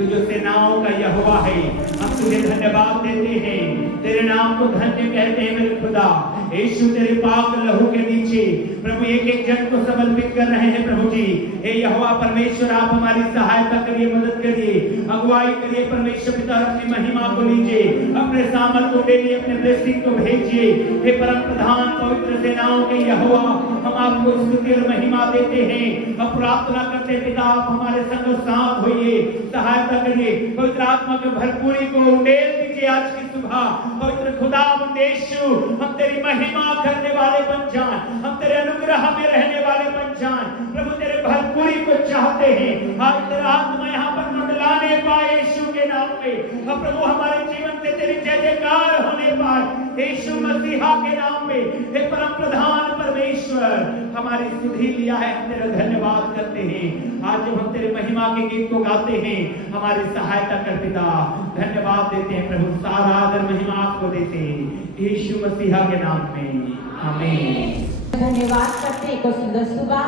तू जो सेनाओं का यहोवा है। हम तुझे धन्यवाद देते हैं, तेरे नाम को धन्य कहते हैं मेरे खुदा। यीशु तेरे पाक लहू के नीचे प्रभु एक एक जन को समर्पित कर रहे हैं प्रभु जी। हे यहोवा परमेश्वर, आप हमारी सहायता करिए, मदद करिए, अगुवाई करिए परमेश्वर पिता। अपनी महिमा को लीजिए, अपने सामर्थ को ले लिए, अपने ब्लेसिंग को भेजिए। हे परम प्रधान पवित्र सेनाओं के यहोवा, हम आपको स्तुति और महिमा देते हैं। हम प्रार्थना करते हैं पिता, आप हमारे संग साथ होइए, सहायता करिए। पवित्र आत्मा की भरपूरी को उंडेल दीजिए आज की सुबह। पवित्र खुदा यीशु, हम तेरी महिमा करने वाले बन जाएं, हम तेरे अनुग्रह में रहने वाले बन जाएं। प्रभु तेरे भरपूरी को चाहते हैं। आज तेरा आत्मा यहाँ पर मंडलाने पाए यीशु के नाम में। अब प्रभु हमारे जीवन से तेरी जय जयकार होने पाए यीशु मसीहा के नाम में। हे परम प्रधान परमेश्वर, हमारी सुधि लिया है, हम तेरा धन्यवाद करते हैं। आज जब हम तेरे महिमा के गीत को गाते हैं, हमारी सहायता कर पिता। धन्यवाद देते हैं प्रभु, सारा आदर महिमा आपको देते हैं यीशु मसीहा के नाम में, आमीन। धन्यवाद करते हैं। सुंदर सुबह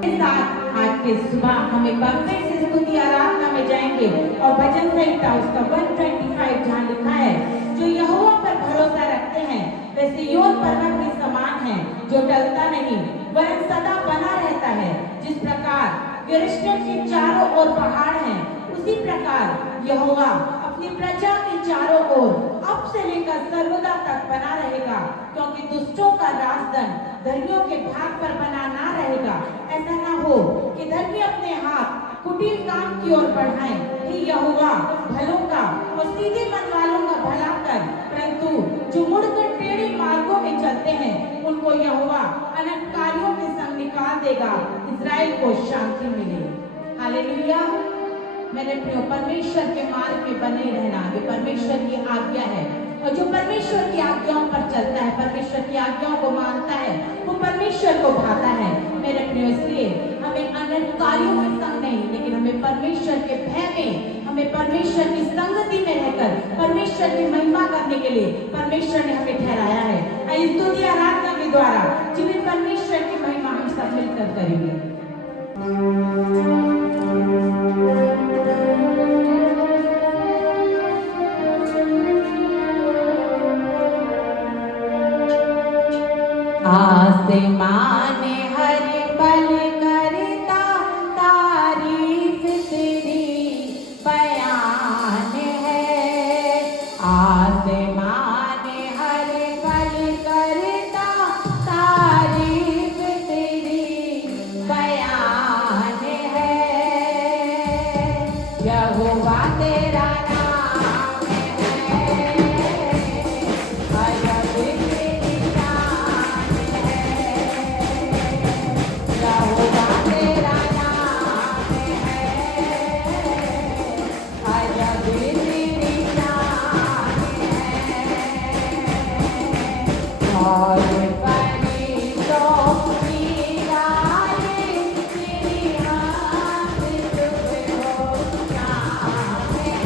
के साथ आज के सुबह हमें पवित्र से स्तुति आराधना में जाएंगे और भजन संहिता उसका 125 जहाँ लिखा है, जो यहोवा पर भरोसा रखते हैं वे सिय्योन पर्वत के समान है, जो टलता नहीं वरन सदा बना रहता है। जिस प्रकार यरूशलेम के चारों ओर पहाड़ हैं, उसी प्रकार यहोवा अपनी प्रजा के चारों ओर अब से लेकर सर्वदा तक बना रहेगा, क्योंकि दुष्टों का राजदंड धर्मियों के भाग पर बना ना रहेगा। ऐसा ना हो कि धर्मी अपने हाथ कुटिल काम की ओर बढ़ाएं। हे यहोवा, भलों का और सीधे मन वालों का भला कर, परंतु जो मुड़कर टेढ़े मार्गों में चलते हैं उनको यहोवा अनर्थकारियों के संग निकाल देगा। इस्राएल को शांति मिले। हालेलुया। मेरे प्रियो, परमेश्वर के मार्ग में बने रहना ये परमेश्वर की आज्ञा है, और जो परमेश्वर की आज्ञाओं पर चलता है, परमेश्वर की आज्ञाओं को मानता है, वो परमेश्वर को भाता है। मेरे प्रियो, इसलिए हमें अनर्थकारियों के संग नहीं, लेकिन हमें परमेश्वर के भय में, हमें परमेश्वर की संगति में रहकर परमेश्वर की महिमा करने के लिए परमेश्वर ने हमें ठहराया है। आइए स्तुति आराधना के द्वारा जीवित परमेश्वर की महिमा हम सब मिलकर करेंगे। आसमान हर पल करता तारीफ तेरी बयान है। आसमान हर पल करता तारीफ तेरी बयान है। यहोवा तेरा नाम है, अजब तेरी शान है। यहोवा तेरा नाम है, अजब तेरी शान है। और फरिश्तों की राय तेरी हाथ तुझको शान है।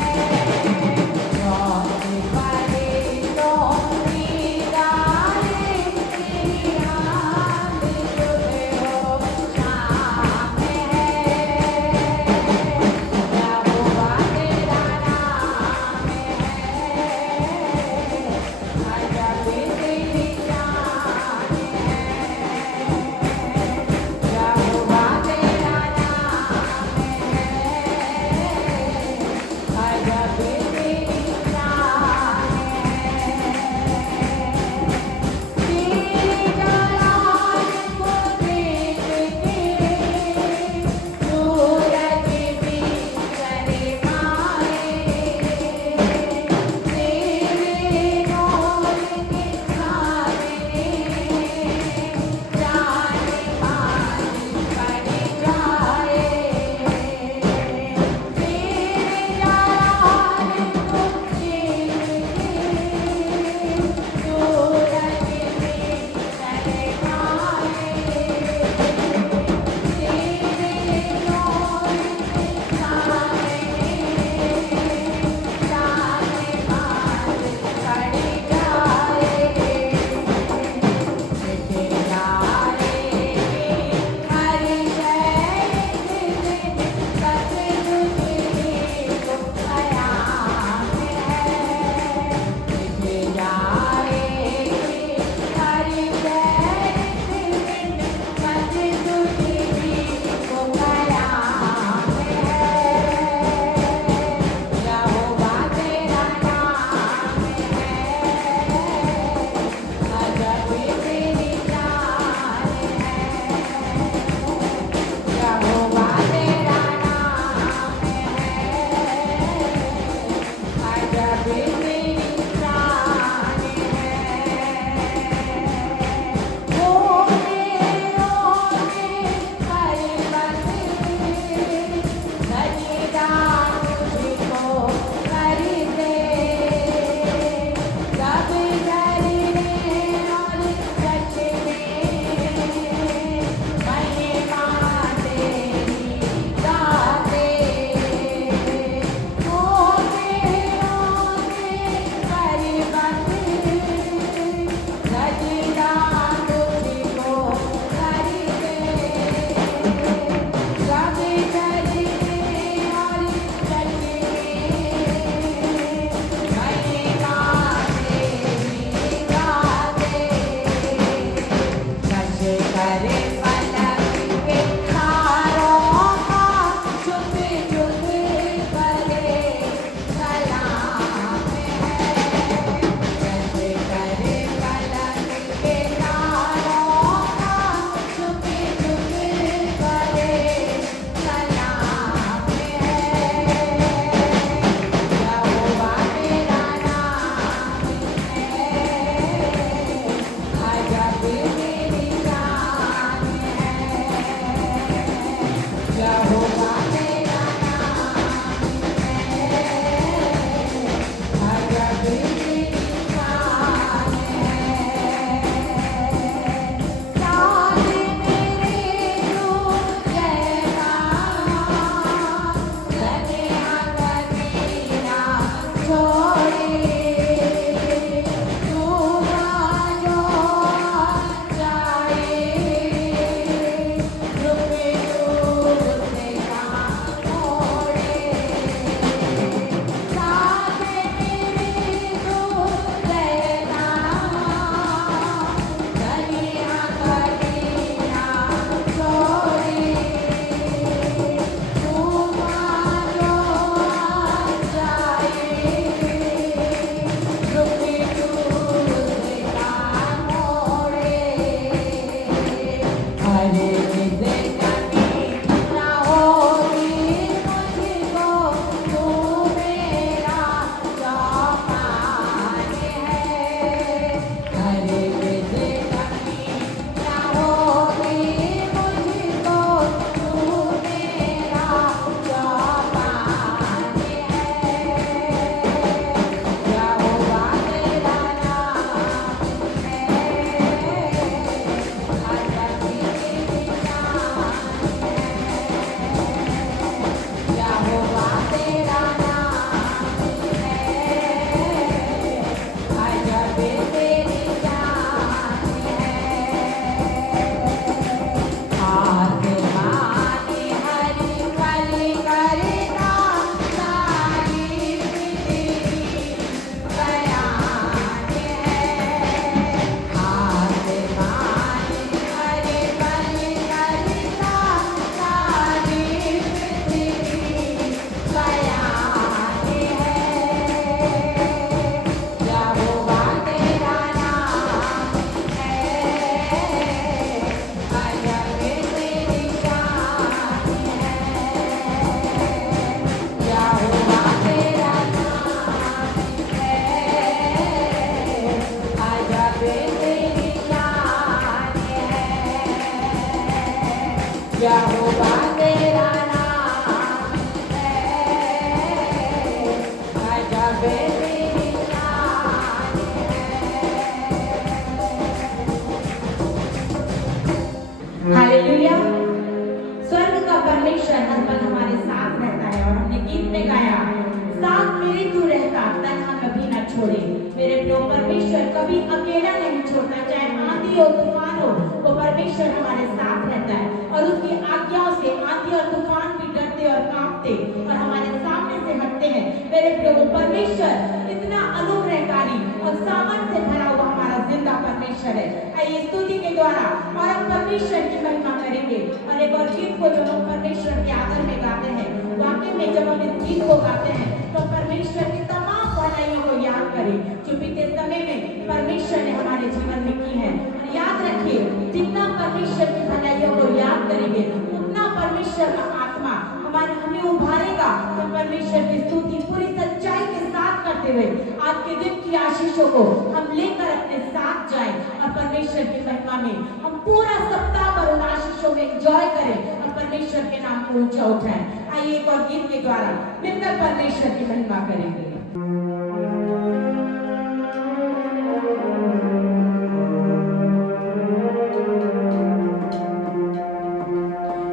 हटते और हमारे सामने से हटते हैं। मेरे प्रभु परमेश्वर इतना अनुग्रहकारी और सामर्थ्य से भरा हुआ हमारा जिंदा परमेश्वर है। आइए स्तुति के द्वारा और हम परमेश्वर की महिमा करेंगे। और एक और गीत को जो हम परमेश्वर के आदर में गाते हैं, वाकई में जब हम इस गीत को गाते हैं तो परमेश्वर की तमाम भलाइयों को याद करें जो बीते समय में परमेश्वर ने हमारे जीवन में की है। और याद रखिए, जितना परमेश्वर की भलाइयों को याद करेंगे उतना परमेश्वर का आत्मा हमें उभारेगा। तो परमेश्वर की स्तुति पूरी सच्चाई के साथ करते हुए आज के दिन की आशीषों को हम लेकर अपने साथ जाएं और परमेश्वर की महिमा में हम पूरा सप्ताह भर उन आशीषों में एंजॉय करें और परमेश्वर के नाम को ऊंचा उठाएं। आइए एक और गीत के द्वारा मिलकर परमेश्वर की महिमा करेंगे।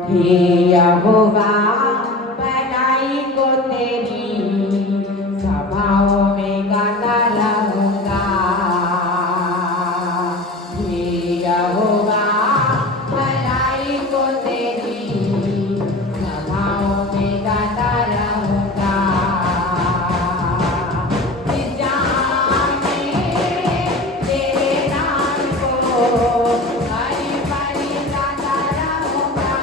हे यहोवा, भलाई को तेरी सभाओं में गाता रहूंगा। हे यहोवा, भलाई को तेरी सभाओं में गाता रहूंगा। जाने तेरे नाम को हरि भरी गाता रहूंगा।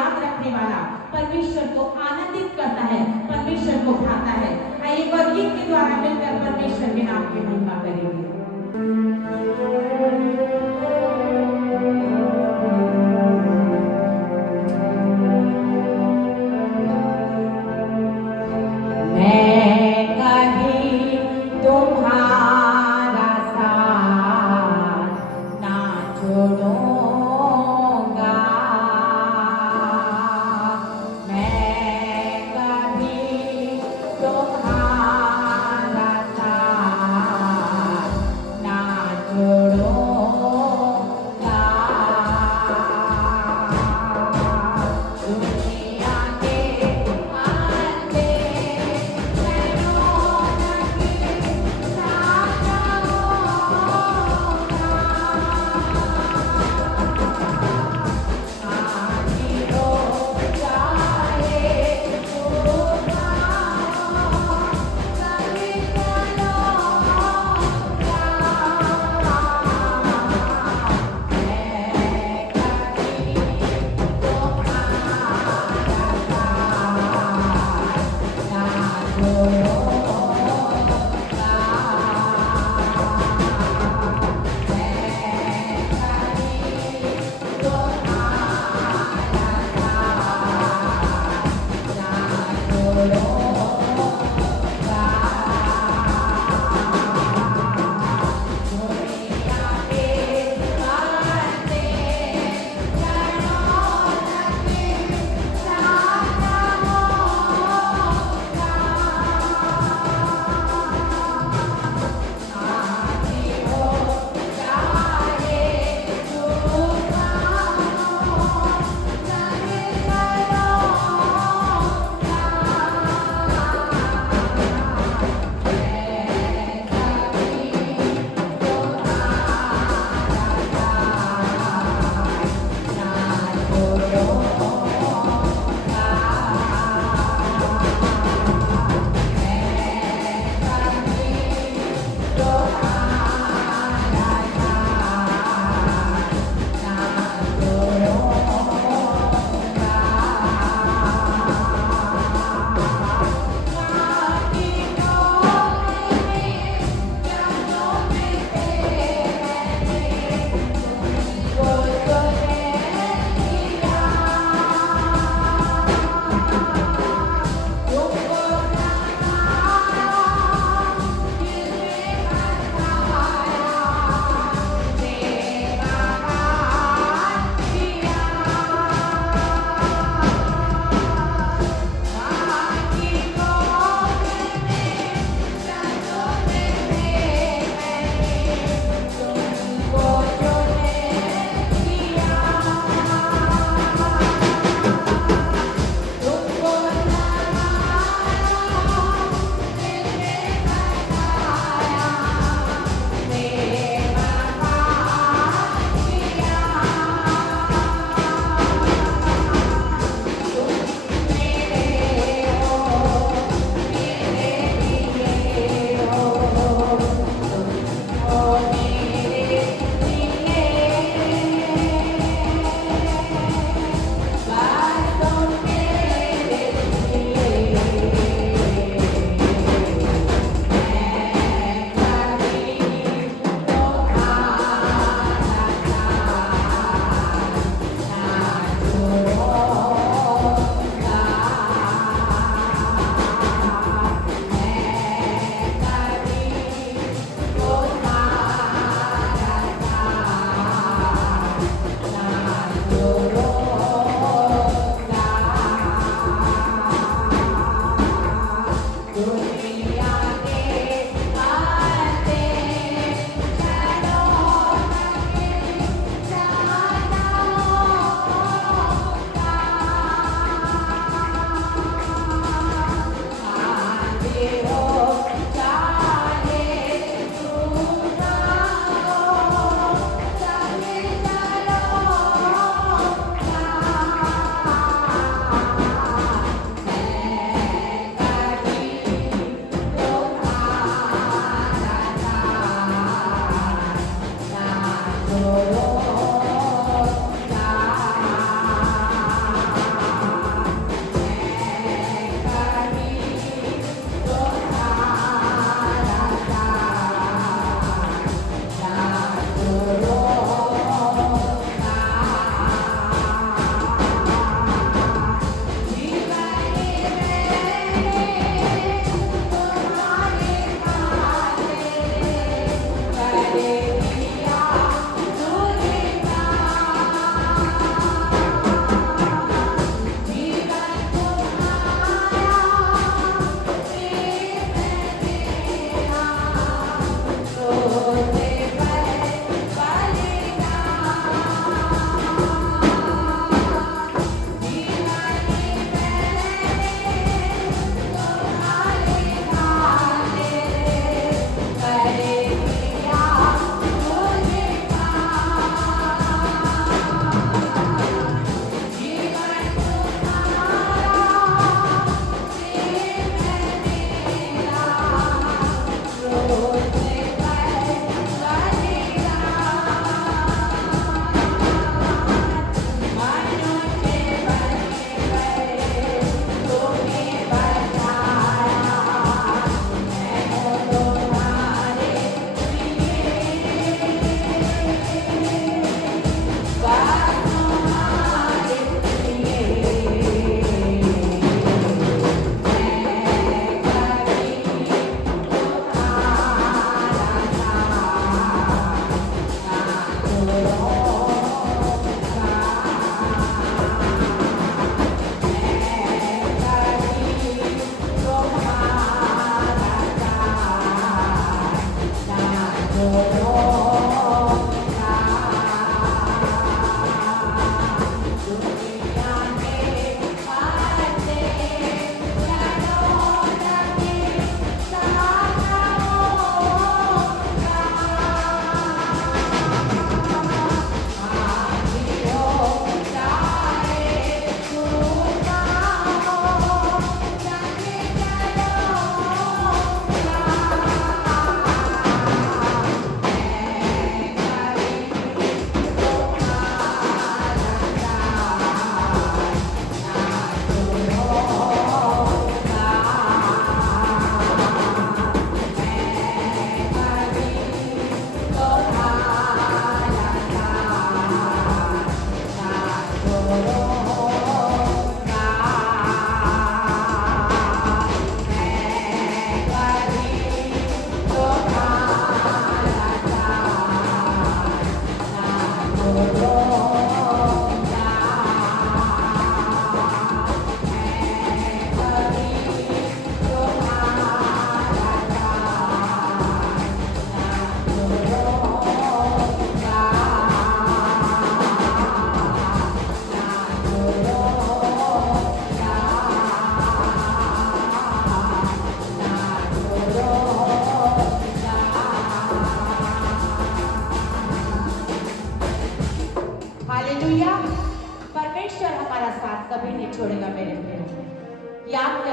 याद रखने वाला परमेश्वर को आनंदित करता है, परमेश्वर को भाता है। आइए एक और गीत के द्वारा मिलकर परमेश्वर के नाम की महिमा करेंगे।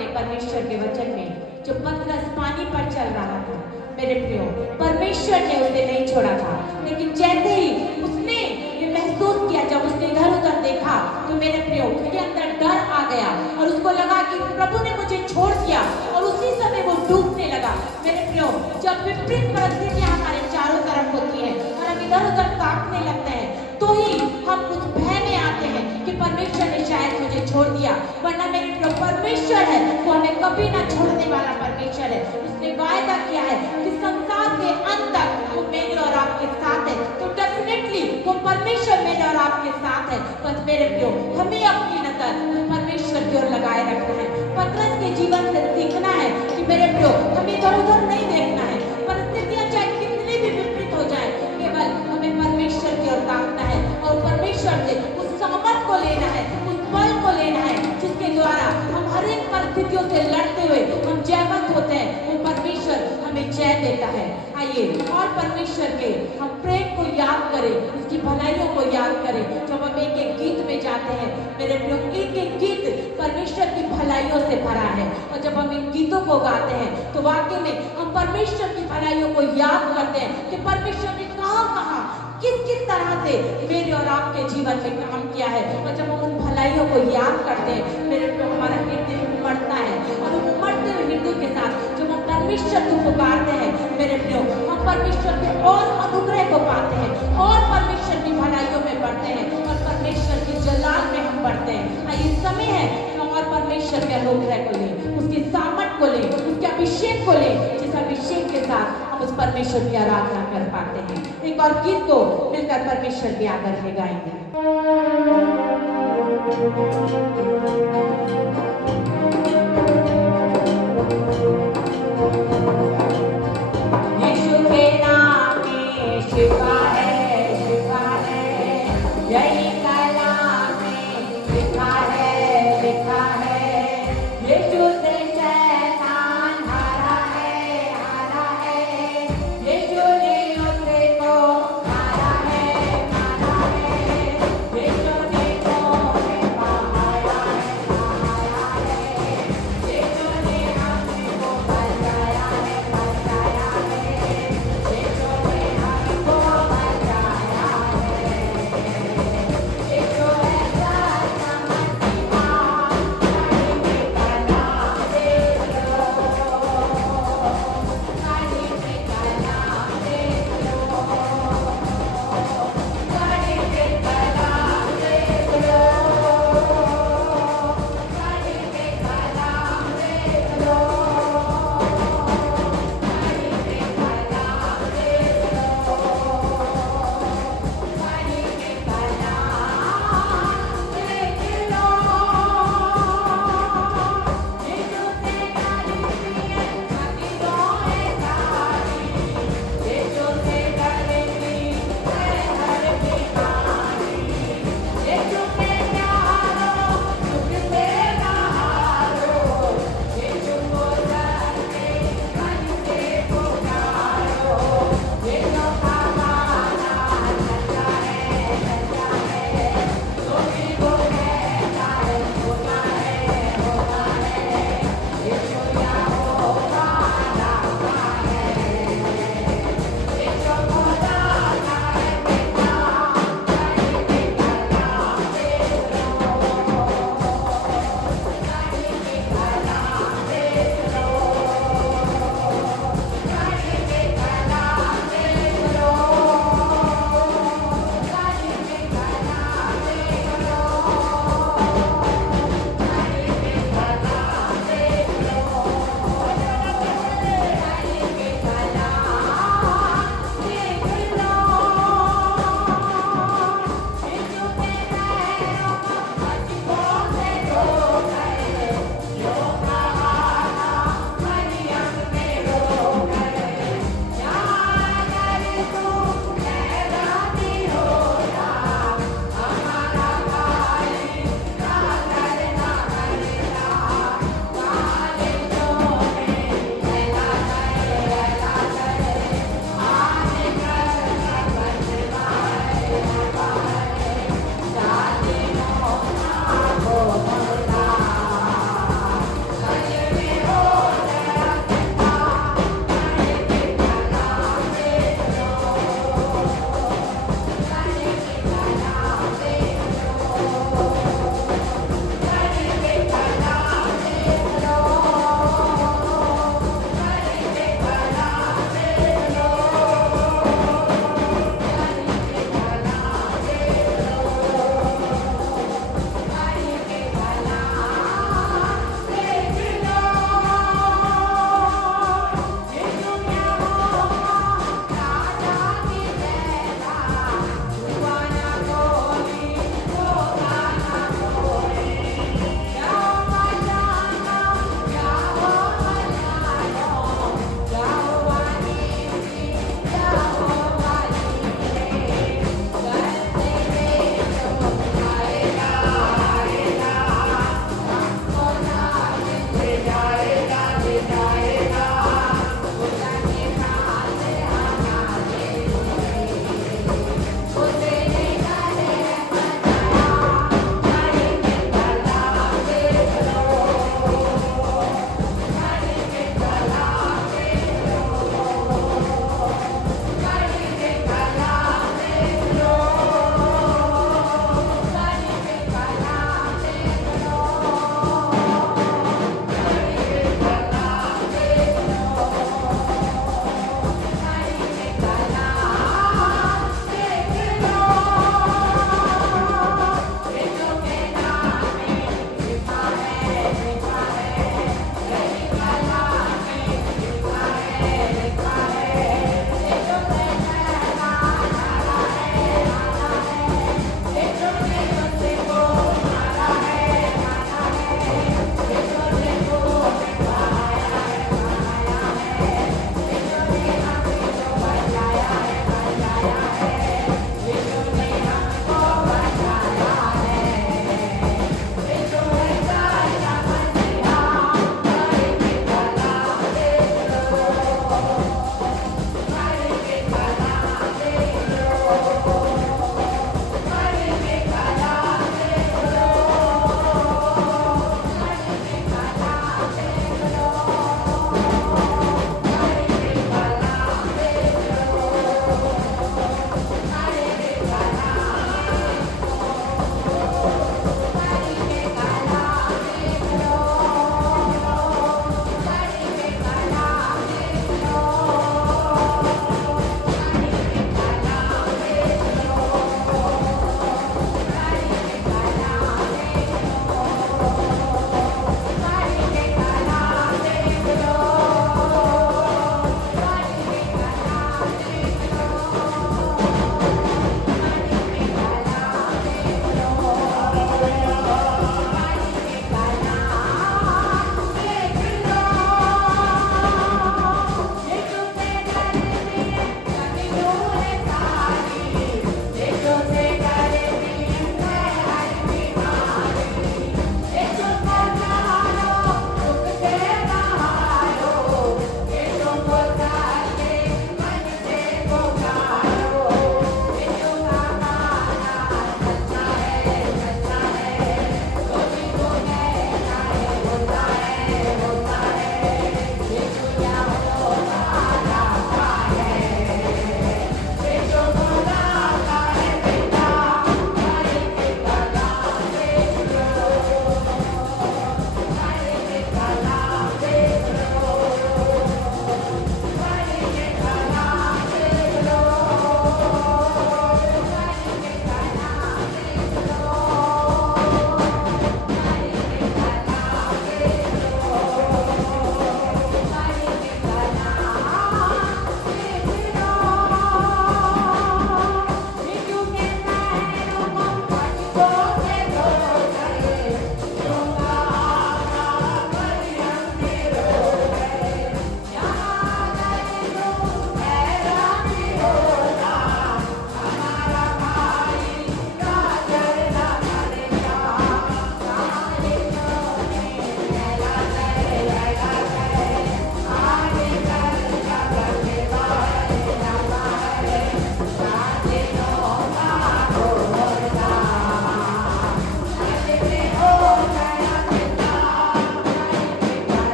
पढ़े परमेश्वर के वचन में, जो पतरस पानी पर चल रहा था मेरे प्रियो, परमेश्वर ने उसे नहीं छोड़ा था। लेकिन जैसे ही उसने ये महसूस किया, जब उसने इधर उधर देखा, तो मेरे प्रियो उसके अंदर डर आ गया और उसको लगा कि प्रभु ने मुझे छोड़ दिया, और उसी समय वो डूबने लगा। मेरे प्रियो, जब विपरीत परिस्थितियां हमारे चारों तरफ होती है और हम इधर उधर ताकने लगते हैं, तो ही हम उस भय में आते हैं कि परमेश्वर ने शायद मुझे छोड़ दिया। वरना मेरे प्रियो, परमेश्वर है वो हमें कभी ना छोड़ने वाला परमेश्वर है। उसने वायदा किया है कि संसार के अंत तक वो मेरे और आपके साथ है। तो डेफिनेटली वो परमेश्वर मेरे और आपके साथ है। बस मेरे प्रियो, हमें अपनी नजर परमेश्वर की ओर लगाए रखना है। पतरस के जीवन से सीखना है कि मेरे प्रियो, हमें इधर उधर नहीं देखना है। परिस्थितियां चाहे कितनी भी विपरीत हो जाए, केवल हमें परमेश्वर की ओर ताकना है और परमेश्वर से उस सामर्थ को लेना है, उस बल को लेना है जिसके द्वारा हम हर एक परिस्थितियों से लड़ते हुए हम जयवंत होते हैं। वो परमेश्वर हमें जय देता है। आइए और परमेश्वर के हम प्रेम को याद करें, उसकी भलाइयों को याद करें। जब हम एक एक गीत में जाते हैं मेरे प्रियो, एक एक गीत परमेश्वर की भलाइयों से भरा है, और जब हम इन गीतों को गाते हैं तो वाकई में हम परमेश्वर की भलाइयों को याद करते हैं कि परमेश्वर ने कहाँ कहाँ किस किस तरह से मेरे और आपके जीवन में काम किया है। और जब हम उन भलाइयों को याद करते हैं मेरे प्रियो, हमारा हृदय उमड़ता है, और उमड़ते हुए हृदय के साथ जब हम परमेश्वर को पुकारते हैं मेरे प्रियो, हम परमेश्वर के और अनुग्रह को पाते हैं, और परमेश्वर की भलाइयों में बढ़ते हैं, और परमेश्वर के जलाल में हम बढ़ते हैं। ये समय है कि हम और परमेश्वर के अनुग्रह को लें, उसकी सामर्थ को लें, उसके अभिषेक को लें, जिस अभिषेक के साथ हम उस परमेश्वर की आराधना कर पाते हैं। एक और गीत को मिलकर परमेश्वर की आदर में गाएंगे। यीशु के नाम में शिफा है, शिफा है, यही कलाम में लिखा है, लिखा है। यीशु से शैतान हारा है, हारा है। यीशु ने उसको मारा है, मारा है। यीशु ने मोहे बहाया है,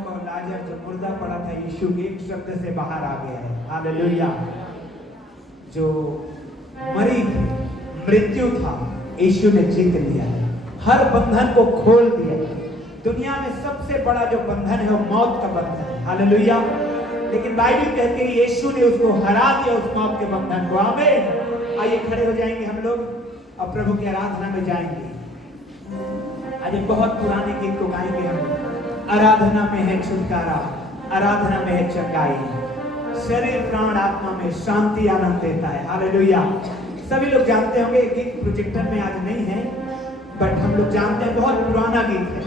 को लाजर जो मुर्दा पड़ा था यीशु के एक शब्द से बाहर आ गया है। हालेलुया। जो मरी थी, मृत्यु था, यीशु ने जीत लिया है, हर बंधन को खोल दिया। दुनिया में सबसे बड़ा जो बंधन है वो मौत का बंधन है। हालेलुया। लेकिन बाइबल कहती है यीशु ने उसको हरा दिया, उस मौत के बंधन को। आमीन। आइए खड़े हो जाएंगे हम लोग और प्रभु की आराधना में जाएंगे। आज एक बहुत पुराने गीत को गाएंगे हम। आराधना में है छुटकारा, आराधना में है चंगाई, शरीर प्राण आत्मा में शांति आनंद देता है। हालेलुया। सभी लोग जानते होंगे, गीत प्रोजेक्टर में आज नहीं है, बट हम लोग जानते हैं बहुत पुराना गीत है।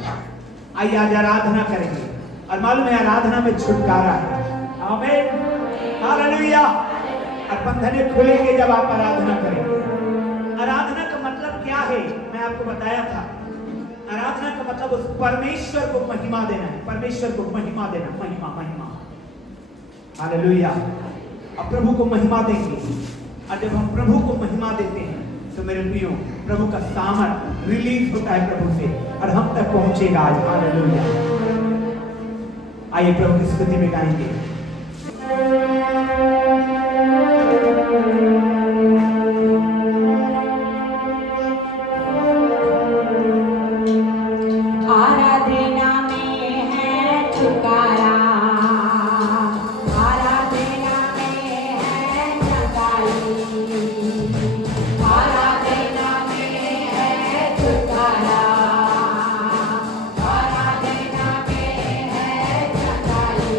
आइए आज आराधना करेंगे और मालूम है आराधना में छुटकारा है। आमीन। हालेलुया। और बंधने खुलेंगे जब आप आराधना करेंगे। आराधना का मतलब क्या है मैं आपको बताया था। आराधना का मतलब उस परमेश्वर को महिमा देना है, परमेश्वर को महिमा देना, महिमा महिमा। हालेलुया। अब प्रभु को महिमा देंगे और जब हम प्रभु को महिमा देते हैं तो मेरे प्रियो प्रभु का सामर्थ रिलीज होता है प्रभु से और हम तक पहुंचेगा आज। हालेलुया। आइए प्रभु की स्तुति में गाएंगे। आराधना में है छुटकारा, आराधना में है चंगाई, आराधना में है छुटकारा, आराधना में है चंगाई।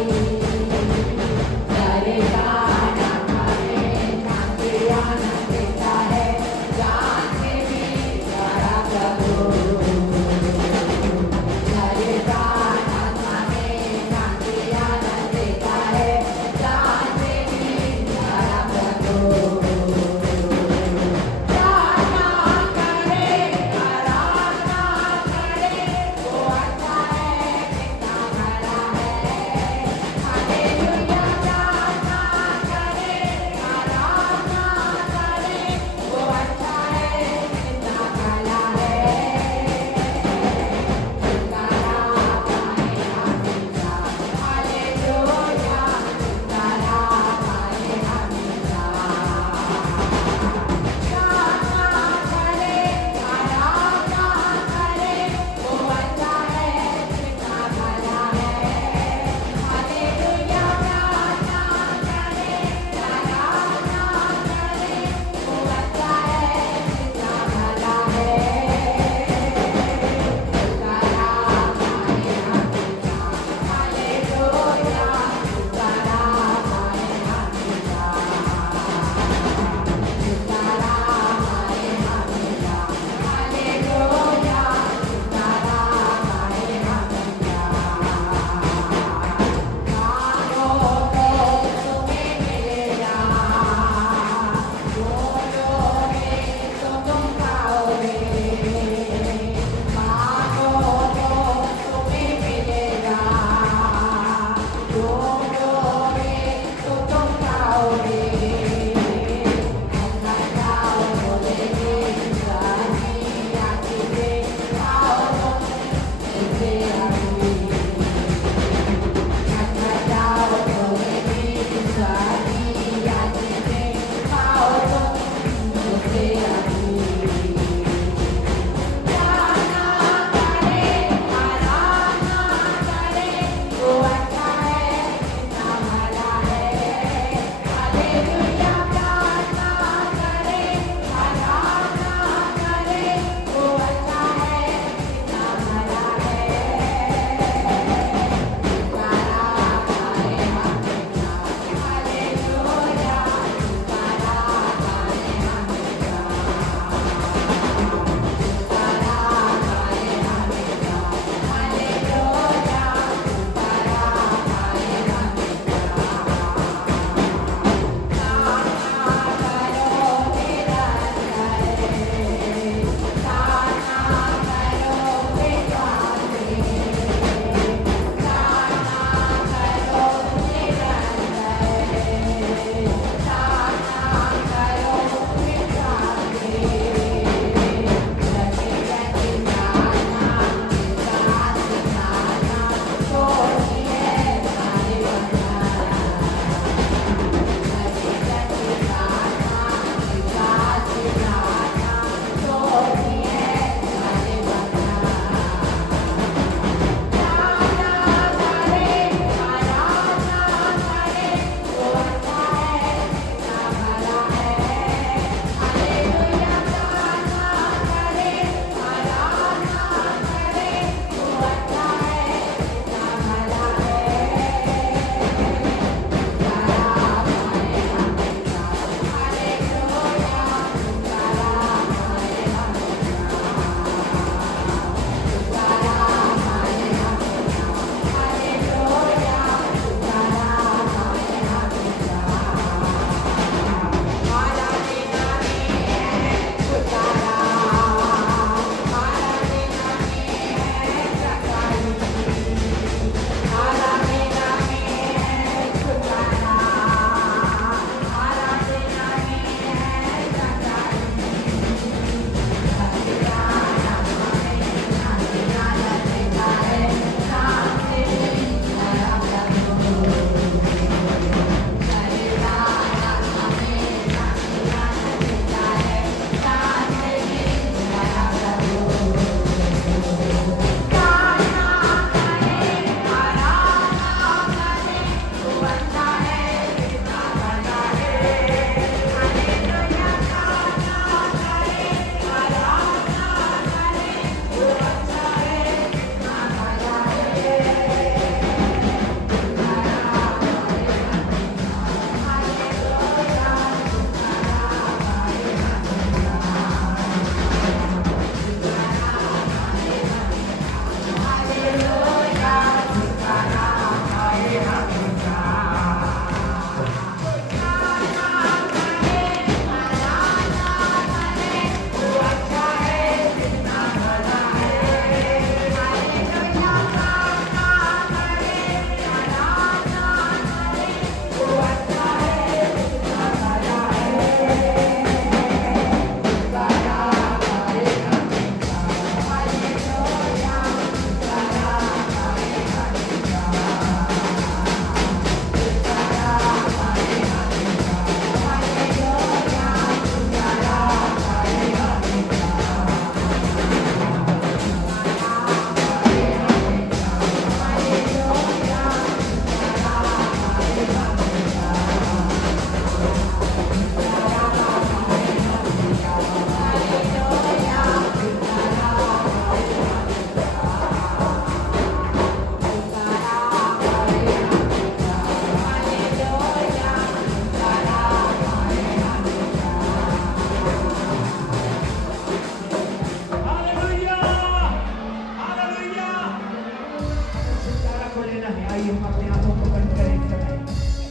अपने आंखों को बंद करें इस समय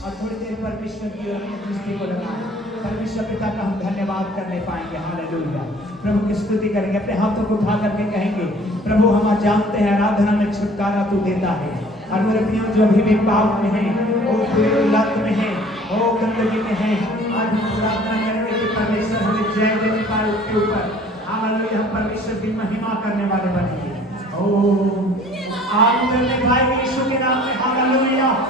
और थोड़ी देर परमेश्वर की ओर अपनी दृष्टि को लगाएं। परमेश्वर पिता का हम धन्यवाद करने पाएंगे। हालेलुया। प्रभु की स्तुति करेंगे, अपने हाथों को उठा करके कहेंगे, प्रभु हम जानते हैं आराधना में छुटकारा तू देता है। और मेरे प्रियो जो भी पाप में है, वो लत में है, वो गंदगी में है, आज हम प्रार्थना करेंगे कि परमेश्वर हमें जय देने पाए उसके ऊपर। हालेलुया। हम परमेश्वर की महिमा करने वाले बनेंगे। आप करने पाएंगे यीशु के नाम में। हालेलुया।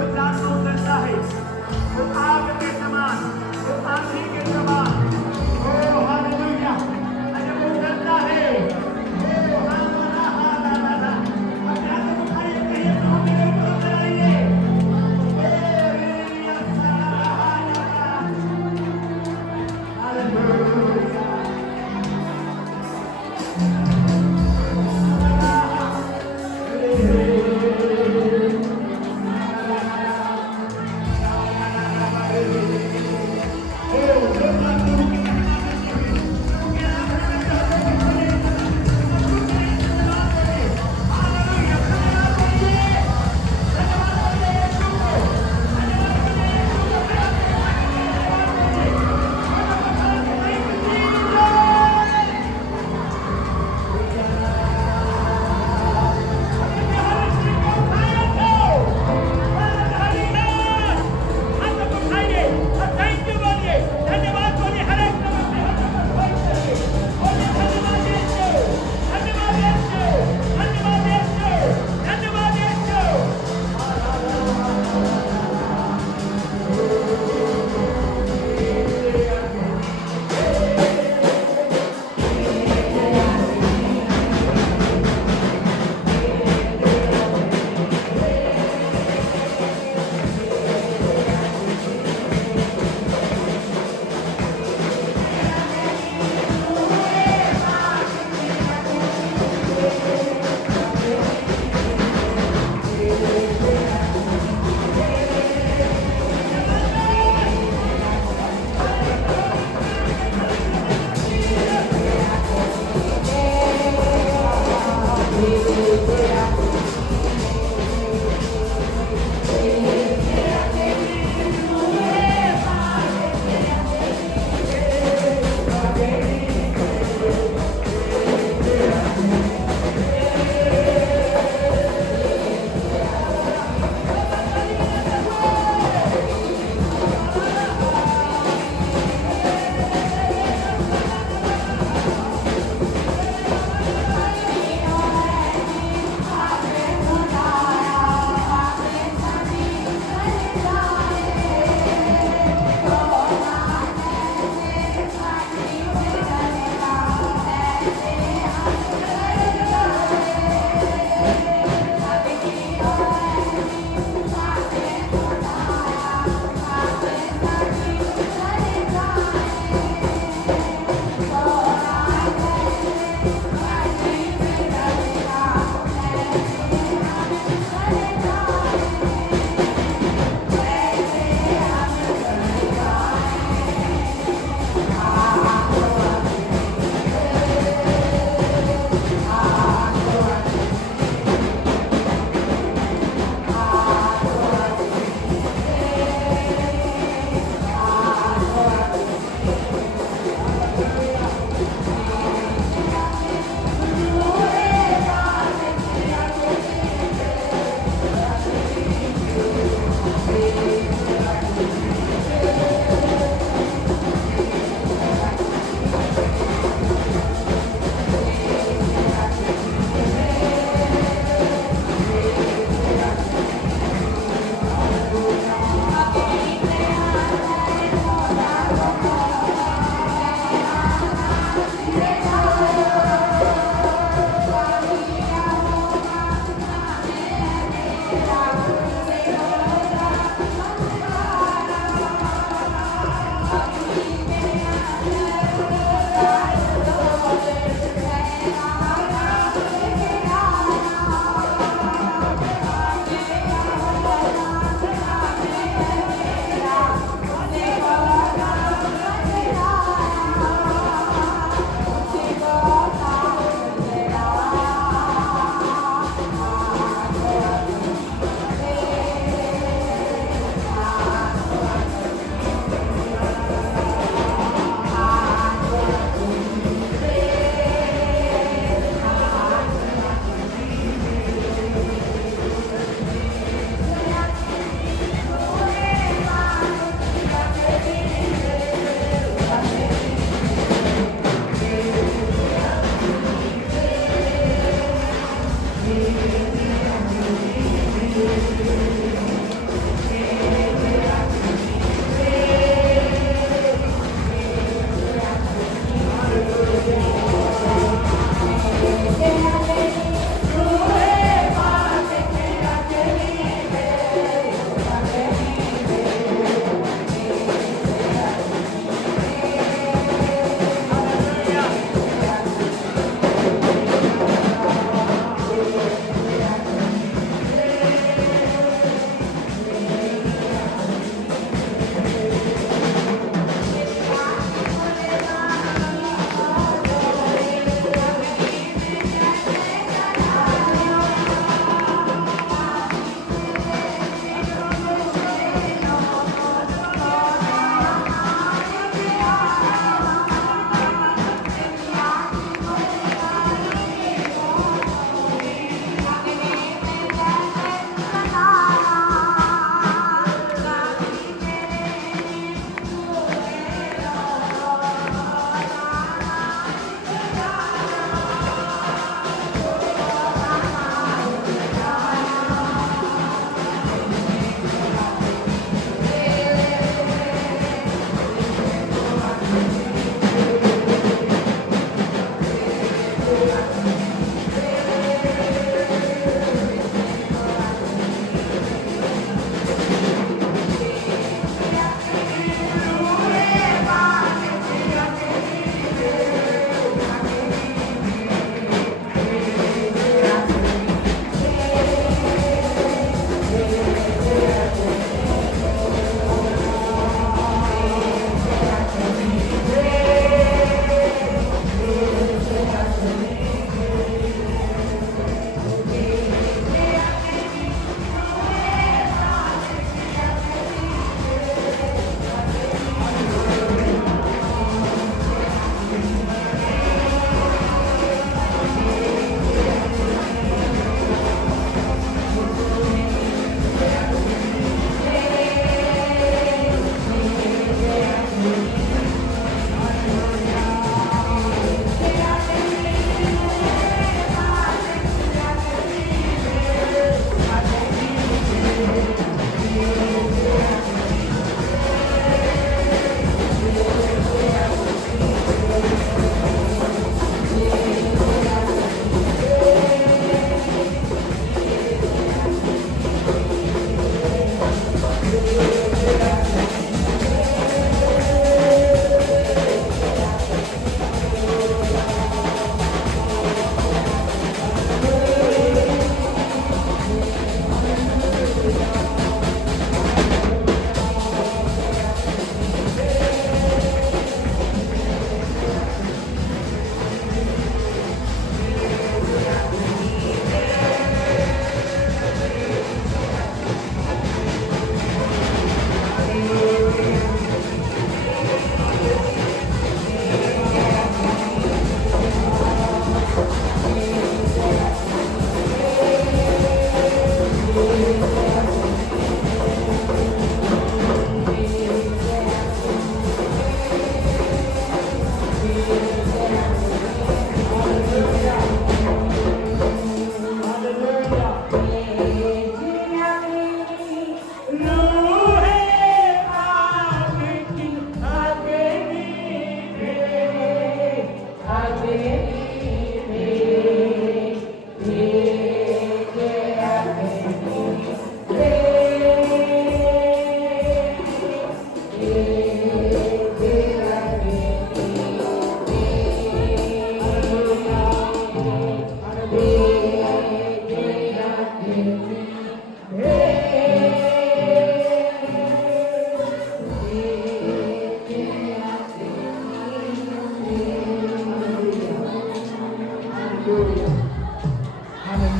उतारता है, वो आग के समान, वो आंधी के समान,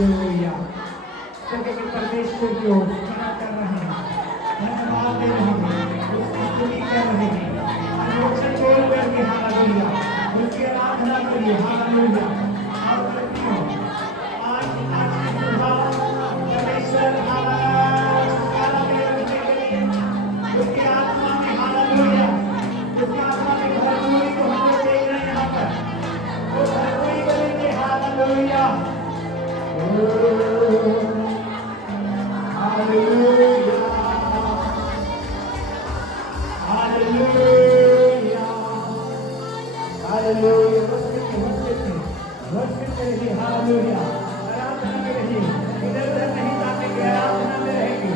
हालेलुया। सके के परमेश्वर की ओर खड़ा कर रहे हैं, धन्यवाद दे रहे हैं, उसकी स्तुति कर रहे हैं, अनोखा बोल करके हालेलुया, उसकी आराधना करिए हालेलुया। और करती हो आज की सुबह परमेश्वर हमारा छुटकारा दे रहे हैं, उसकी आत्मा में हालेलुया, उसकी आत्मा में भरपूरी को हम लोग देख रहे हैं यहाँ पर, वो भरपूरी करेंगे हालेलुया। Hallelujah. Hallelujah. Hallelujah. वर्षित करिए हालेलुया। आराधना में रहिए, इधर उधर नहीं ताकेंगे, आराधना में रहेंगे।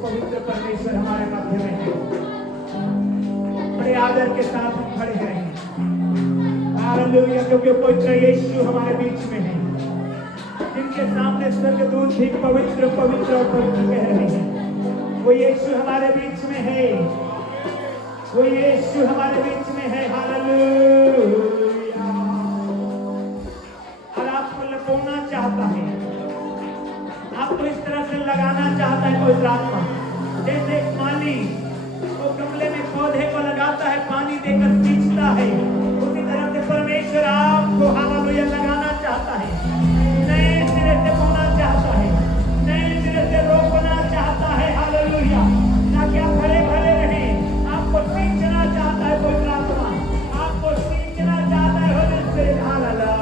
पवित्र परमेश्वर हमारे मध्य में है, बड़े आदर के साथ हम खड़े हैं हालेलुया, क्योंकि पवित्र यीशु हमारे बीच में है, जिनके सामने स्वर्गदूत भी पवित्र पवित्र और पवित्र कह रहे हैं। वो यीशु हमारे बीच में है, वो यीशु हमारे बीच में है हालेलुया। और आपको लपौना चाहता है, आपको इस तरह से लगाना चाहता है पवित्र आत्मा, जैसे एक माली वो गमले में पौधे को लगाता है, पानी देकर सींचता है, उसी तरह से परमेश्वर आपको हालेलुया लगाना चाहता है, नए सिरे से बोना चाहता है, नए सिरे से रोपना चाहता है हालेलुया, ताकि आप भरे भरे रहें। आपको सींचना चाहता है पवित्र आत्मा, आपको सींचना चाहता है होली स्पिरिट हालेलुया।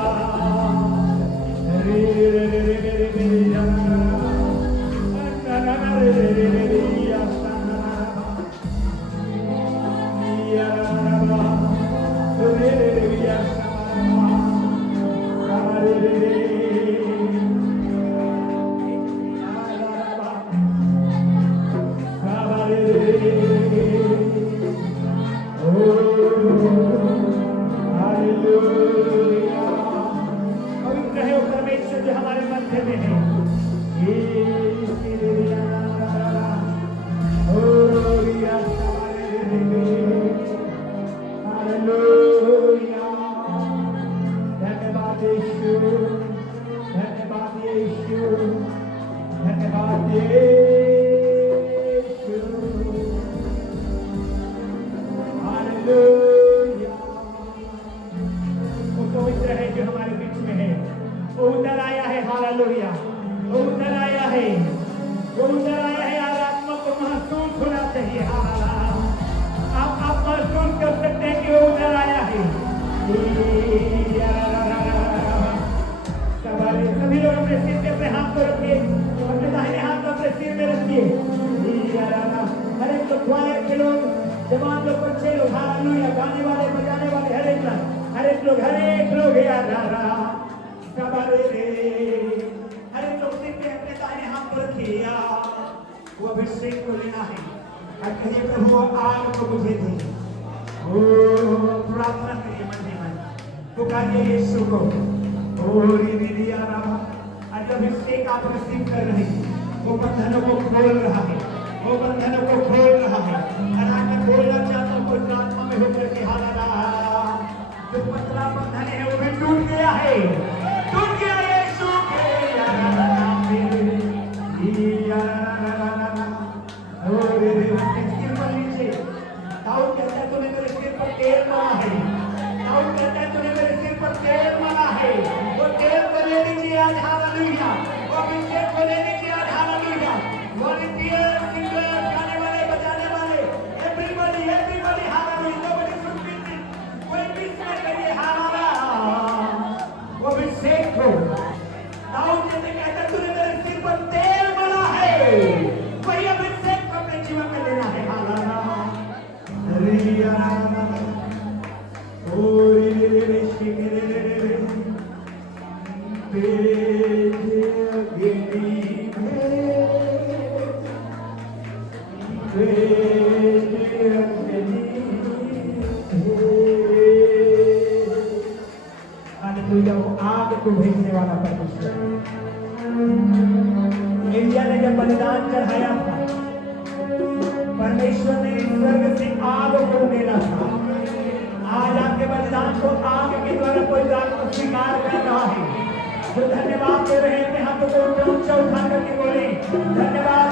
पवित्र है वो परमेश्वर जो हमारे मध्य में है। धन्यवाद यीशु, धन्यवाद यीशु, धन्यवाद यीशु, हालेलुया। वो पवित्र है जो हमारे बीच में है, वो उतर आया है हालेलुया, वो उतर आया है, वो उतर आया है। यार आत्मा को महसूस होना चाहिए हालेलुया, आप महसूस कर सकते हैं कि वो उतर आया है। सभी लोग अपने सिर पे अपने हाथ को रखिए, अपने दाहिने हाथ को अपने सिर में रखिए। हर एक क्वायर के लोग जवान लोग, बच्चे लोग, हालेलुया, गाने वाले, बजाने वाले, हर एक लोग यार हर एक लोग सिर पे अपने दाहिने हाथ को रखिए। वो अभिषेक को लेना है और कहिए प्रभु आग को मुझे दे। ओ प्रार्थना करिए मन ही मन, पुकारिए यीशु को। ओ रिदिया रामा, आज अभिषेक आप रिसीव कर रहे हैं, वो बंधनों को खोल रहा है, वो बंधनों को खोल रहा है। और आज मैं बोलना चाहता हूँ कोई प्रार्थना में होकर के हालाला जो पतला बंधन है वो भी टूट गया है, टूट गया यीशु के नाम में। सिर पर नीचे दाऊद कहता है तूने मेरे सिर पर तेल मारा है, दाऊद कहता है तूने मेरे सिर पर तेल मारा है। वो तेल को ले लीजिए आज, हालेलुया, वो अभिषेक को ले लीजिए आज, हालेलुया। वॉलंटियर, सिंगर, गाने वाले, बजाने वाले, everybody hallelujah, nobody should miss it, कोई मिस मत करिए, हालेलुया। वो अभिषेक को दाऊद जैसे कहता है तूने मेरे सिर पर तेल मारा है, वही अभिषेक को अपने जीवन में लेना है, हालेलुया। आग को भेजने वाला परमेश्वर। एलिया ने जब बलिदान चढ़ाया था, परमेश्वर ने स्वर्ग से आग को देना था। आज आपके बलिदान को आग के द्वारा कोई को स्वीकार कर रहा है। जो धन्यवाद दे रहे हैं, हाथों को ऊंचा उठा करके बोले धन्यवाद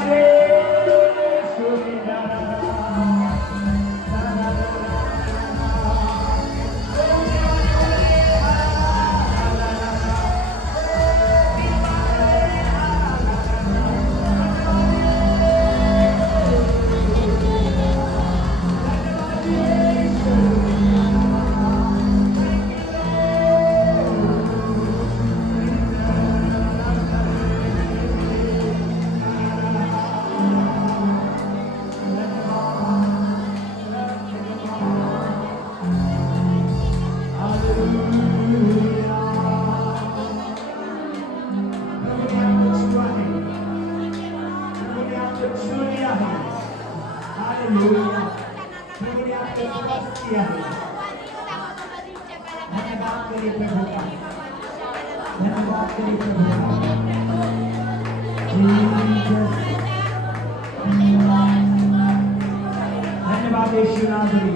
धन्यवाद यीशु नाज़री,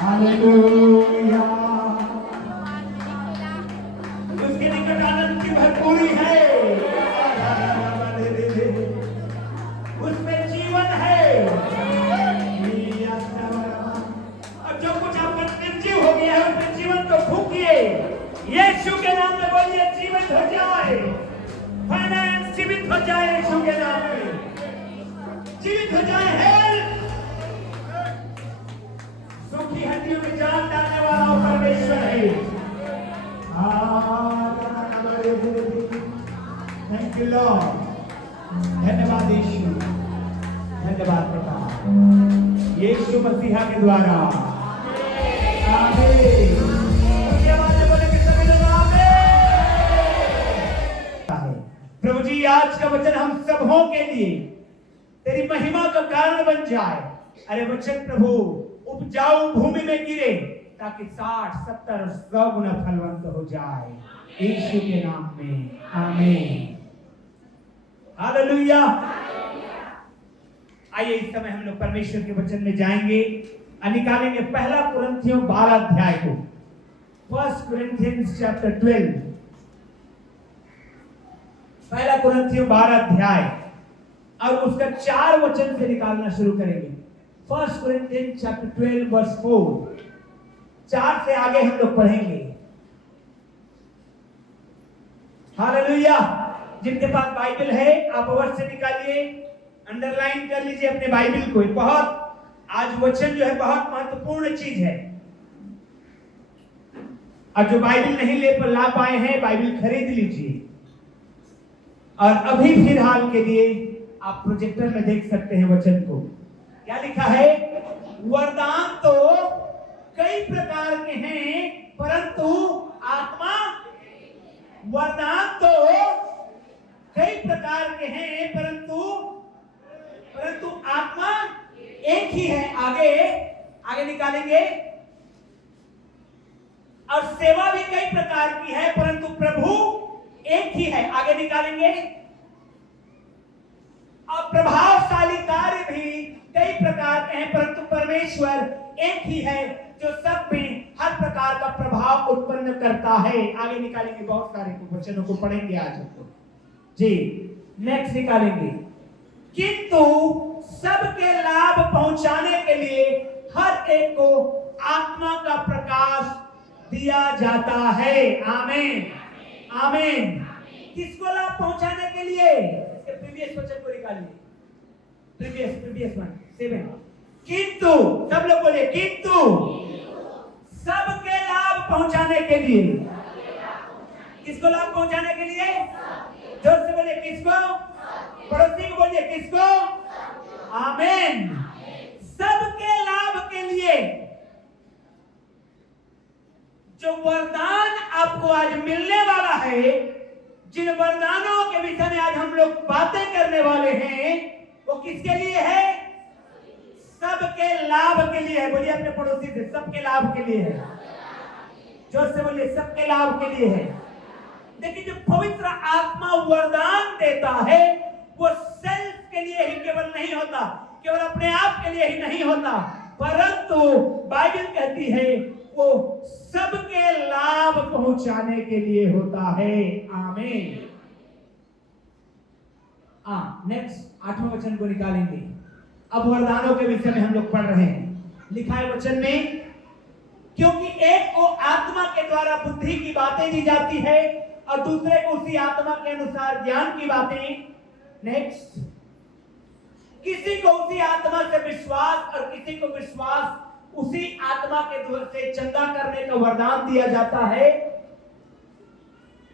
हालेलुया। उसके निकट आनंद की भरपूरी है, उसमें जीवन है। और जो कुछ आपका निर्जीव हो गया है उसमें जीवन को फूकिए, यीशु के नाम में बोलिए जीवित हो जाए, फाइनेंस जीवित हो जाए यीशु के नाम में, जीवित हो जाए। हेल्थ, सुखी हड्डियों में जान डालने वाला परमेश्वर है। थैंक यू लॉर्ड, धन्यवाद यीशु, धन्यवाद पिता, यीशु मसीहा के द्वारा। आमीन। प्रभु जी आज का वचन हम सबों के लिए तेरी महिमा का कारण बन जाए। अरे वचन प्रभु उपजाऊ भूमि में गिरे ताकि 60, 70, 100 गुना फलवंत हो जाए, यीशु के नाम में, आमीन, हालेलुया। आइए इस समय हम लोग परमेश्वर के वचन में जाएंगे, निकालेंगे पहला कुरिन्थियों 12 अध्याय को, 1 Corinthians chapter 12, पहला कुरिन्थियों 12 अध्याय और उसका 4 वचन से निकालना शुरू करेंगे। 1 Corinthians chapter 12 verse 4, 4 से आगे हम लोग पढ़ेंगे। हालेलुया। जिनके पास बाइबल है आप अवश्य निकालिए, अंडरलाइन कर लीजिए अपने बाइबल को। बहुत आज वचन जो है बहुत महत्वपूर्ण चीज है, और जो बाइबल नहीं ला पाए हैं बाइबल खरीद लीजिए। और अभी फिलहाल के लिए आप प्रोजेक्टर में देख सकते हैं वचन को। क्या लिखा है? वरदान तो कई प्रकार के हैं परंतु आत्मा, वरदान तो कई प्रकार के हैं परंतु आत्मा एक ही है। आगे निकालेंगे। और सेवा भी कई प्रकार की है परंतु प्रभु एक ही है। आगे निकालेंगे। और प्रभावशाली कार्य भी कई प्रकार के हैं परंतु परमेश्वर एक ही है जो सब में हर प्रकार का प्रभाव उत्पन्न करता है। आगे निकालेंगे, बहुत सारे वचनों को पढ़ेंगे आज हमको जी। नेक्स्ट निकालेंगे। किंतु सबके लाभ पहुंचाने के लिए हर एक को आत्मा का प्रकाश दिया जाता है। आमीन आमीन। किसको लाभ पहुंचाने के लिए? इसके प्रीवियस वचन को निकालिए। Previous one 7। किंतु, सब लोग बोले किंतु सबके लाभ पहुंचाने के लिए। किसको लाभ पहुंचाने के लिए? जोर से बोलिए किसको? पड़ोसी को बोलिए किसको? आमीन। सबके लाभ के लिए। जो वरदान आपको आज मिलने वाला है, जिन वरदानों के विषय में आज हम लोग बातें करने वाले हैं, वो किसके लिए है? सबके लाभ के लिए है। बोलिए अपने पड़ोसी से, सबके लाभ के लिए है। जोर से बोलिए सबके लाभ के लिए है। देखिए, जो पवित्र आत्मा वरदान देता है वो सेल्फ के लिए ही केवल नहीं होता, केवल अपने आप के लिए ही नहीं होता, परंतु बाइबल कहती है वो सबके लाभ पहुंचाने के लिए होता है। आमीन। नेक्स्ट 8वें वचन को निकालेंगे। अब वरदानों के विषय में हम लोग पढ़ रहे हैं। लिखा है वचन में, क्योंकि एक को आत्मा के द्वारा बुद्धि की बातें दी जाती है और दूसरे को उसी आत्मा के अनुसार ज्ञान की बातें। नेक्स्ट, किसी को उसी आत्मा से विश्वास और किसी को विश्वास उसी आत्मा के द्वारा से चंगा करने का वरदान दिया जाता है।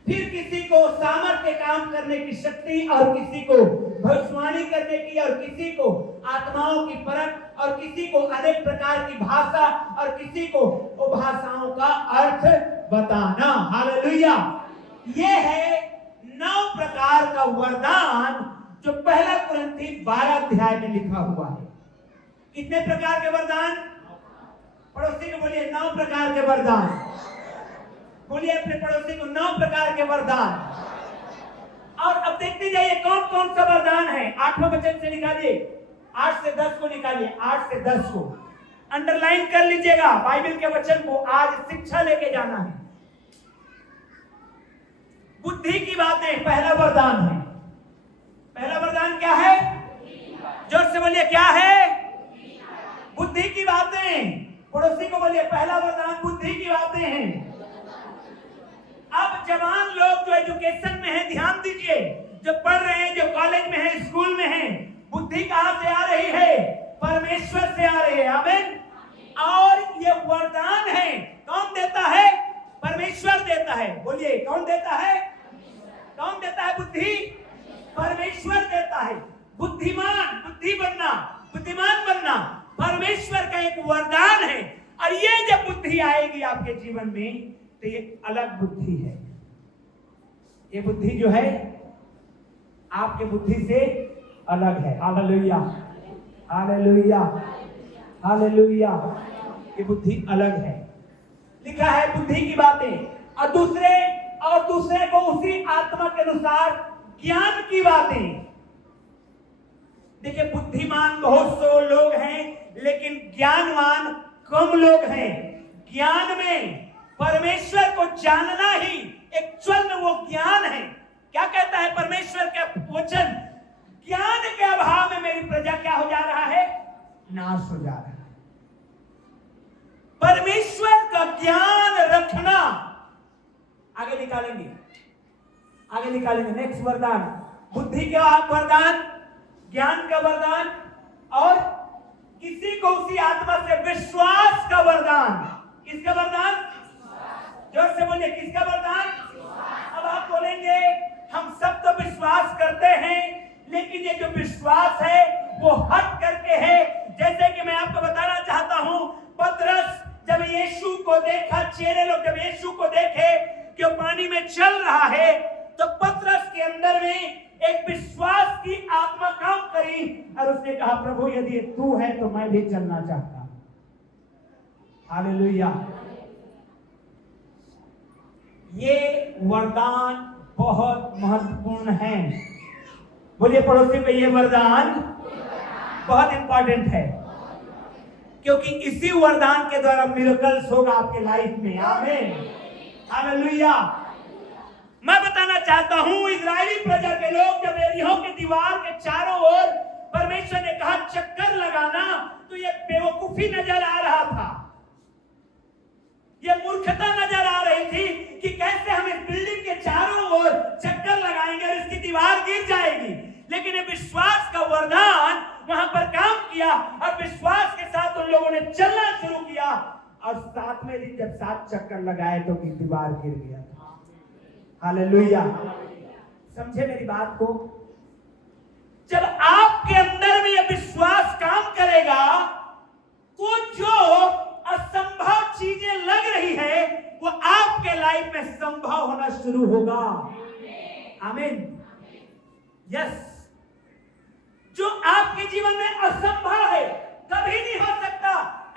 फिर किसी को सामर्थ्य काम करने की शक्ति और किसी को भविष्यवाणी करने की और किसी को आत्माओं की परख और किसी को अनेक प्रकार की भाषा और किसी को वो भाषाओं का अर्थ बताना। हालेलुया। ये है 9 प्रकार का वरदान जो पहला कुरिन्थी 12 अध्याय में लिखा हुआ है। कितने प्रकार के वरदान? पड़ोसी को बोलिए 9 प्रकार के वरदान। बोलिए अपने पड़ोसी को 9 प्रकार के वरदान। और अब देखते जाइए कौन कौन सा वरदान है। 8वें वचन से निकालिए, 8 से 10 को निकालिए। 8 से 10 को अंडरलाइन कर लीजिएगा। बाइबल के वचन को आज शिक्षा लेके जाना है। बुद्धि की बातें पहला वरदान है। पहला वरदान क्या है? जोर से बोलिए क्या है? बुद्धि की बातें। पड़ोसी को बोलिए पहला वरदान बुद्धि की बातें हैं। अब जवान लोग जो एजुकेशन में हैं, ध्यान दीजिए, जो पढ़ रहे हैं, जो कॉलेज में हैं, स्कूल में हैं, बुद्धि कहां से आ रही है? परमेश्वर से आ रही है। आमीन। और ये वरदान है, कौन देता है? परमेश्वर देता है। बोलिए कौन देता है? कौन देता है बुद्धि? परमेश्वर देता है। बुद्धिमान बनना परमेश्वर का एक वरदान है। और ये जब बुद्धि आएगी आपके जीवन में तो ये अलग बुद्धि है। ये बुद्धि जो है आपके बुद्धि से अलग है। Hallelujah hallelujah hallelujah. ये बुद्धि अलग है। लिखा है बुद्धि की बातें और दूसरे को उसी आत्मा के अनुसार ज्ञान की बातें। देखिए, बुद्धिमान बहुत सौ लोग हैं लेकिन ज्ञानवान कम लोग हैं। ज्ञान में परमेश्वर को जानना ही एक्चुअल में वो ज्ञान है। क्या कहता है परमेश्वर का वचन? ज्ञान के अभाव में मेरी प्रजा क्या हो जा रहा है? नाश हो जा रहा है। परमेश्वर का ज्ञान रखना। आगे निकालेंगे नेक्स्ट वरदान। बुद्धि का वरदान, ज्ञान का वरदान और किसी को उसी आत्मा से विश्वास का वरदान। किसका वरदान? जोर से बोलिए किसका वरदान? अब आप बोलेंगे हम सब तो विश्वास करते हैं, लेकिन ये जो विश्वास है वो हट करके है। आपको बताना चाहता हूं, पतरस जब यीशु को देखा, चेले लोग जब यीशु को देखे कि वो पानी में चल रहा है, तो पतरस के अंदर में एक विश्वास की आत्मा काम करी और उसने कहा, प्रभु यदि तू है तो मैं भी चलना चाहता हूं। हालेलुया। ये वरदान बहुत महत्वपूर्ण है। बोलिए पड़ोसी को, ये वरदान बहुत इंपॉर्टेंट है, क्योंकि इसी वरदान के द्वारा मिरेकल्स होगा आपके लाइफ में। आमीन, हालेलुया। मैं बताना चाहता हूं, इजरायली प्रजा के लोग जब यरीहो की दीवार के चारों ओर परमेश्वर ने कहा चक्कर लगाना, तो ये बेवकूफी नजर आ रहा था, ये मूर्खता नजर आ रही थी कि कैसे हम इस बिल्डिंग के चारों ओर चक्कर लगाएंगे और इसकी दीवार गिर जाएगी। लेकिन ये विश्वास का वरदान वहां पर काम किया और विश्वास के साथ उन लोगों ने चलना शुरू किया और 7वें दिन जब 7 चक्कर लगाए तो दीवार गिर गया। हालेलुया। समझे मेरी बात को? जब आपके अंदर में यह विश्वास काम करेगा तो जो असंभव चीजें लग रही है वो आपके लाइफ में संभव होना शुरू होगा। आमीन, यस। जो आपके जीवन में असंभव है, कभी नहीं हो सकता,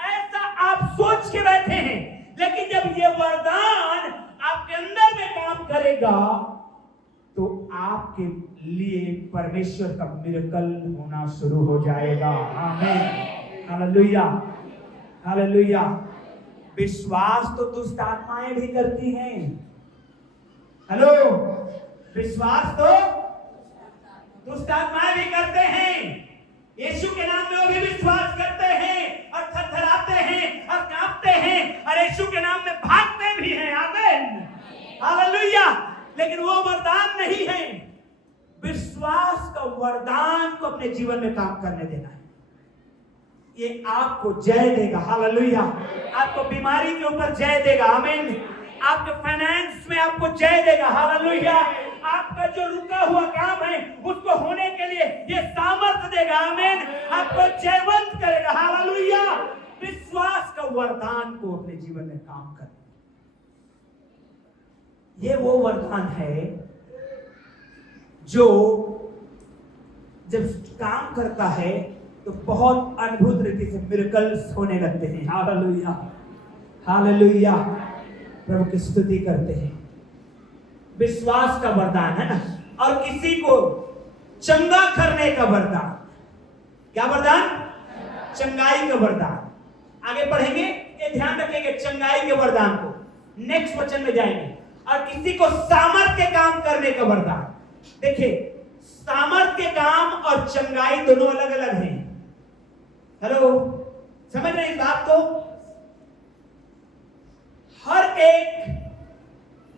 ऐसा आप सोच के बैठे हैं, लेकिन जब ये वरदान आपके अंदर में काम करेगा तो आपके लिए परमेश्वर का मिरेकल होना शुरू हो जाएगा। आमीन, हालेलुया, हालेलुया। विश्वास तो दुष्ट आत्माएं भी करती हैं। हेलो, विश्वास तो दुष्ट आत्माएं भी करते हैं। यीशु के नाम में वो भी विश्वास करते हैं और थरथराते हैं और कांपते हैं और यीशु के नाम में भागते भी हैं। आमीन, हालेलुया। लेकिन वो वरदान नहीं है। विश्वास का वरदान को अपने जीवन में काम करने देना है। ये आपको जय देगा। हालेलुया। आपको बीमारी के ऊपर जय देगा। आमीन। आपके फाइनेंस में आपको जय देगा। हालेलुया। आपका जो रुका हुआ काम है उसको होने के लिए ये सामर्थ्य देगा। आमीन। आपको जयवंत करेगा। हालेलुया। विश्वास का वरदान को अपने जीवन में काम कर, ये वो वरदान है जो जब काम करता है तो बहुत अद्भुत रीति से मिरेकल्स होने लगते हैं। Hallelujah, hallelujah. प्रभु की स्तुति करते हैं। विश्वास का वरदान है ना, और किसी को चंगा करने का वरदान। क्या वरदान? चंगाई का वरदान। आगे पढ़ेंगे, ये ध्यान रखेंगे चंगाई के वरदान को। नेक्स्ट वचन में जाएंगे। और किसी को सामर्थ्य के काम करने का वरदान। देखिए, सामर्थ्य के काम और चंगाई दोनों अलग अलग हैं। हेलो, समझ रहे हैं इस बात को? हर एक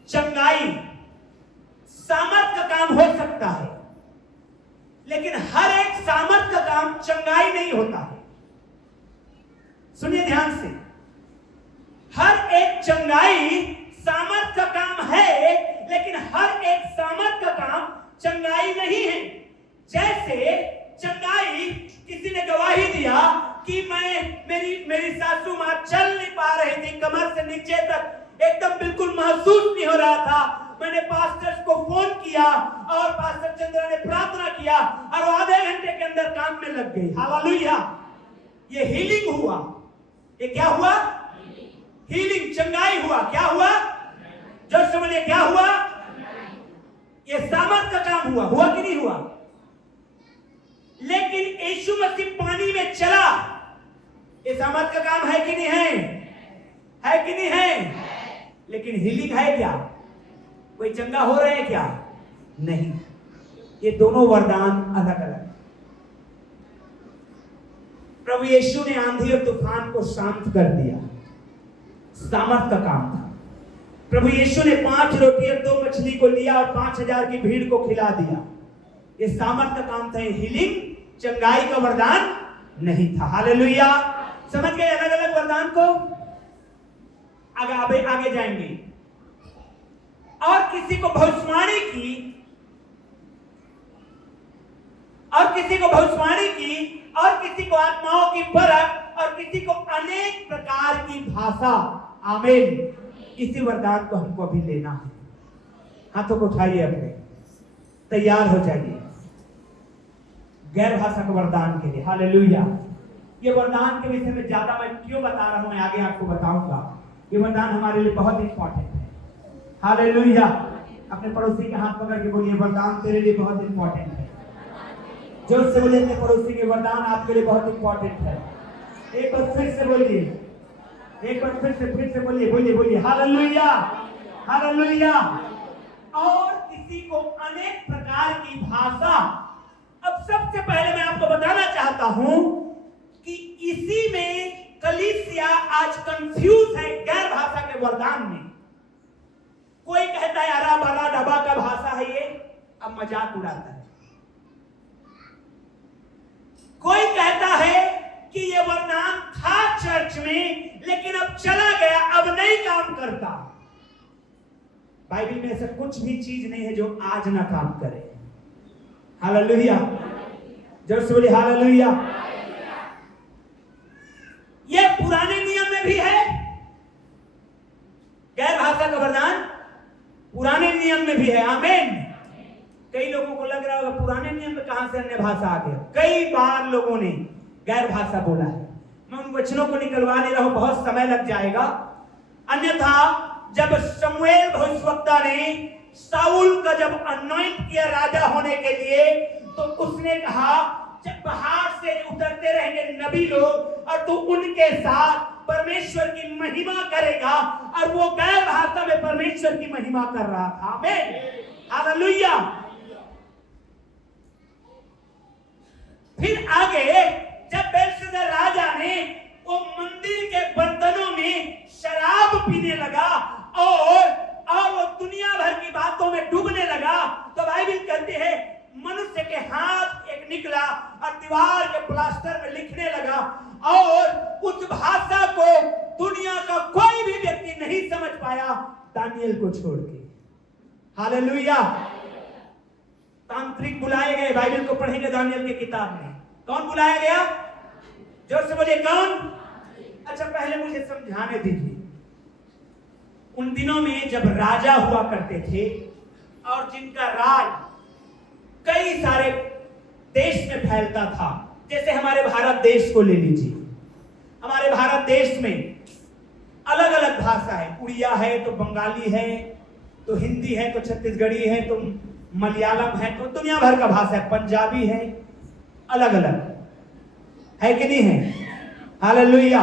चंगाई सामर्थ का काम हो सकता है, लेकिन हर एक सामर्थ का काम चंगाई नहीं होता है। सुनिए ध्यान से, हर एक चंगाई सामर्थ का काम है, लेकिन हर एक सामर्थ का काम चंगाई नहीं है। जैसे चंगाई, किसी ने गवाही दिया कि मेरी सासू मां चल नहीं पा रही थी, कमर से नीचे तक एकदम बिल्कुल महसूस नहीं हो रहा था। मैंने पास्टर को फोन किया और पास्टर चंद्रा ने प्रार्थना किया और वो आधे घंटे के अंदर काम में लग गई। हालेलुया। ये हीलिंग हुआ। ये क्या हुआ? हीलिंग, चंगाई हुआ। क्या हुआ? जो समझिए, क्या हुआ? ये सामर्थ का काम हुआ। हुआ कि नहीं हुआ? लेकिन यीशु मसीह पानी में चला, ये सामर्थ का काम है कि नहीं है? है कि नहीं है? लेकिन हीलिंग है क्या? कोई चंगा हो रहे हैं क्या? नहीं। ये दोनों वरदान अलग अलग। प्रभु यीशु ने आंधी और तूफान को शांत कर दिया, सामर्थ का काम था। प्रभु यीशु ने 5 रोटी और 2 मछली को लिया और 5000 की भीड़ को खिला दिया। ये सामर्थ का काम था। हीलिंग, चंगाई का वरदान नहीं था। हालेलुया। समझ गए अलग अलग वरदान को? आगे जाएंगे। और किसी को भविष्यवाणी की, और किसी को भविष्यवाणी की, और किसी को आत्माओं की परख, और किसी को अनेक प्रकार की भाषा। आमीन। इसी वरदान को हमको अभी लेना है। हाथों को उठाइए, अपने तैयार हो जाइए गैर भाषा के वरदान के लिए। हालेलुया। ये वरदान के विषय में ज्यादा मैं क्यों बता रहा हूं, मैं आगे आपको बताऊंगा। ये वरदान हमारे लिए बहुत इंपॉर्टेंट है। हालेलुया। अपने पड़ोसी के हाथ पकड़ के बोलिए, वरदान तेरे लिए बहुत इंपॉर्टेंट है। जोर से बोलिए अपने पड़ोसी के, वरदान आपके लिए बहुत इंपॉर्टेंट है। एक बार फिर से बोलिए, एक बार फिर से बोलिए, बोलिए बोलिए हालेलुया, हालेलुया। और किसी को अनेक प्रकार की भाषा। अब सबसे पहले मैं आपको बताना चाहता हूं कि इसी में कलीसिया आज कंफ्यूज है गैर भाषा के वरदान में। कोई कहता है अरा बरा डबा का भाषा है ये, अब मजाक उड़ाता है। कोई कहता है कि ये वरदान था चर्च में लेकिन अब चला गया, अब नहीं काम करता। बाइबल में ऐसा कुछ भी चीज नहीं है जो आज ना काम करे। हालेलुया। जोर से बोलिए हालेलुया। ये पुराने नियम में भी है गैर भाषा का वरदान, पुराने नियम में भी है। आमीन। कई लोगों को लग रहा होगा पुराने नियम में कहां से अन्य भाषा आ गया। कई बार लोगों ने गैर भाषा बोला है। मैं उन वचनों को निकलवा नहीं रहा हूं, बहुत समय लग जाएगा। अन्यथा जब शमूएल भविष्यवक्ता ने साउल का जब अनॉइंट किया राजा होने के लिए, तो उसने कहा जब पहाड़ से उतरते रहेंगे नबी लोग और तू उनके साथ परमेश्वर की महिमा करेगा, और वो गैर भाषा में परमेश्वर की महिमा कर रहा था। आमीन। हालेलुया। फिर आगे जब बेलशस्सर राजा ने वो मंदिर के बर्तनों में शराब पीने लगा और वो दुनिया भर की बातों में डूबने लगा, तो बाइबल कहती है मनुष्य के हाथ एक निकला और दीवार के प्लास्टर में लिखने लगा, और उस भाषा को दुनिया का कोई भी व्यक्ति नहीं समझ पाया दानियल को छोड़ के। हालेलुया। तांत्रिक बुलाए गए, बाइबल को पढ़ेंगे दानियल की किताब में। कौन बुलाया गया? जोर से बोलिए कौन? अच्छा पहले मुझे समझाने दीजिए। उन दिनों में जब राजा हुआ करते थे और जिनका राज कई सारे देश में फैलता था, जैसे हमारे भारत देश को ले लीजिए। हमारे भारत देश में अलग अलग भाषा है, उड़िया है तो बंगाली है, तो हिंदी है, तो छत्तीसगढ़ी है, तो मलयालम है, तो दुनिया भर का भाषा है, पंजाबी है, अलग अलग है कि नहीं है? हालेलुया।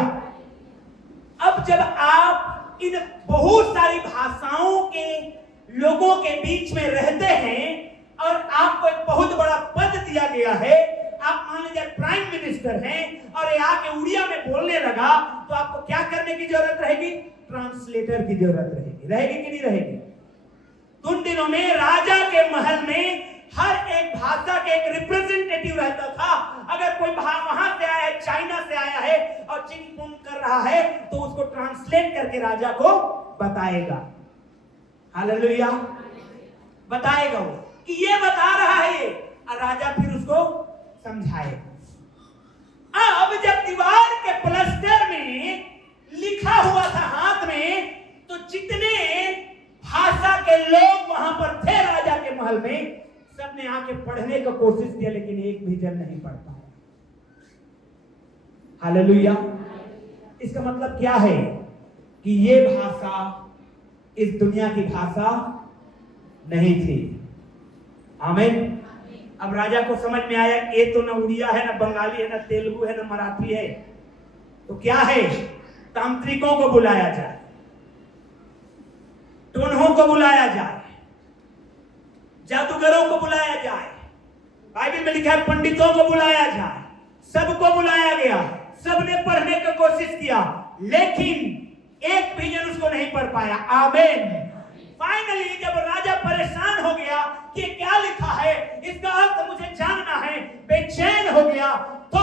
अब जब आप इन बहुत सारी भाषाओं के लोगों के बीच में रहते हैं और आपको एक बहुत बड़ा पद दिया गया है, आप मान लीजिए प्राइम मिनिस्टर हैं और ये आके उड़िया में बोलने लगा, तो आपको क्या करने की जरूरत रहेगी? ट्रांसलेटर की जरूरत रहेगी। रहेगी कि नहीं रहेगी? उन दिनों में राजा के महल में हर एक भाषा के एक रिप्रेजेंटेटिव रहता था। अगर कोई वहां से आया है, चाइना से आया है और चिंग पुंग कर रहा है, तो उसको ट्रांसलेट करके राजा को बताएगा। हालेलुया। बताएगा वो कि ये बता रहा है ये, और राजा फिर उसको समझाएगा। अब जब दीवार के प्लास्टर में लिखा हुआ था हाथ में, तो जितने भाषा के लोग वहां पर थे राजा के महल में, सबने आके पढ़ने का कोशिश किया, लेकिन एक भी जन नहीं पढ़ पाया। हालेलुया। इसका मतलब क्या है? कि ये भाषा इस दुनिया की भाषा नहीं थी। आमीन। अब राजा को समझ में आया ये तो न उड़िया है, न बंगाली है, न तेलुगु है, न मराठी है, तो क्या है? तांत्रिकों को बुलाया जाए, टोनहों को बुलाया जाए, जादूगरों को बुलाया जाए, बाइबल में लिखा है पंडितों को बुलाया जाए। सबको बुलाया गया, सबने पढ़ने की कोशिश किया, लेकिन एक भी जन उसको नहीं पढ़ पाया। आमीन। फाइनली जब राजा परेशान हो गया कि क्या लिखा है, इसका अर्थ मुझे जानना है, बेचैन हो गया, तो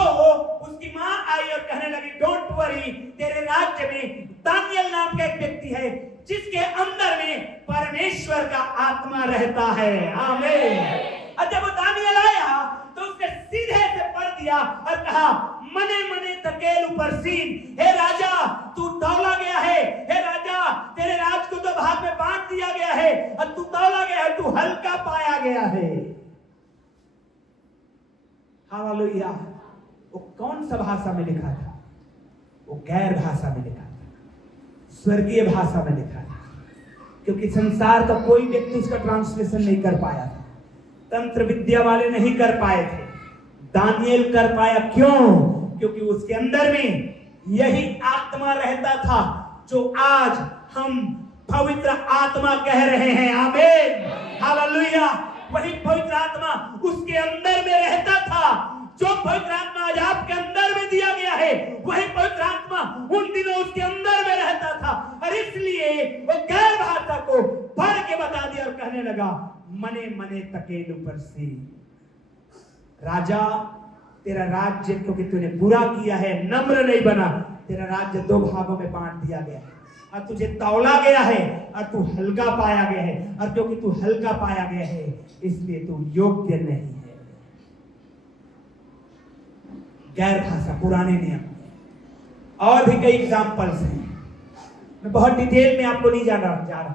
उसकी मां आई और कहने लगी डोंट वरी, तेरे राज्य में दानियल नाम का एक व्यक्ति है जिसके अंदर में परमेश्वर का आत्मा रहता है। आमीन। और जब वो दानियल आया तो उसने सीधे से पढ़ दिया किया और कहा, मने मने तकेल ऊपर सीन, हे राजा तू तौला गया है, हे राजा तेरे राज को तो भाग में बांट दिया गया है और तू तौला गया है, तू हल्का पाया गया है। हालेलुया। वो कौन सा भाषा में लिखा था? वो गैर भाषा में लिखा था, स्वर्गीय भाषा में लिखा था, क्योंकि संसार का कोई व्यक्ति उसका ट्रांसलेशन नहीं कर पाया था, तंत्र विद्या वाले नहीं कर पाए थे, दानिएल कर पाया। क्यों? क्योंकि उसके अंदर में यही आत्मा रहता था जो आज हम पवित्र आत्मा कह रहे हैं। आमीन, हालेलुया। वही पवित्र आत्मा उसके अंदर में रहता था। जो पवित्र आत्मा आज आपके अंदर में दिया गया है, वही पवित्र आत्मा उन दिनों उसके अंदर में रहता था, और इसलिए वो गैर भाषा को पढ़ के बता दिया और कहने लगा, मने मने तकेल ऊपर से, राजा तेरा राज्य क्योंकि तूने बुरा किया है, नम्र नहीं बना, तेरा राज्य दो भागों में बांट दिया गया है और तुझे तौला गया है और तू हल्का पाया गया है, और क्योंकि तू हल्का पाया गया है इसलिए तू योग्य नहीं है। गैर भाषा, पुराने नियम। और भी कई एग्जाम्पल्स हैं, मैं बहुत डिटेल में आपको नहीं जा रहा।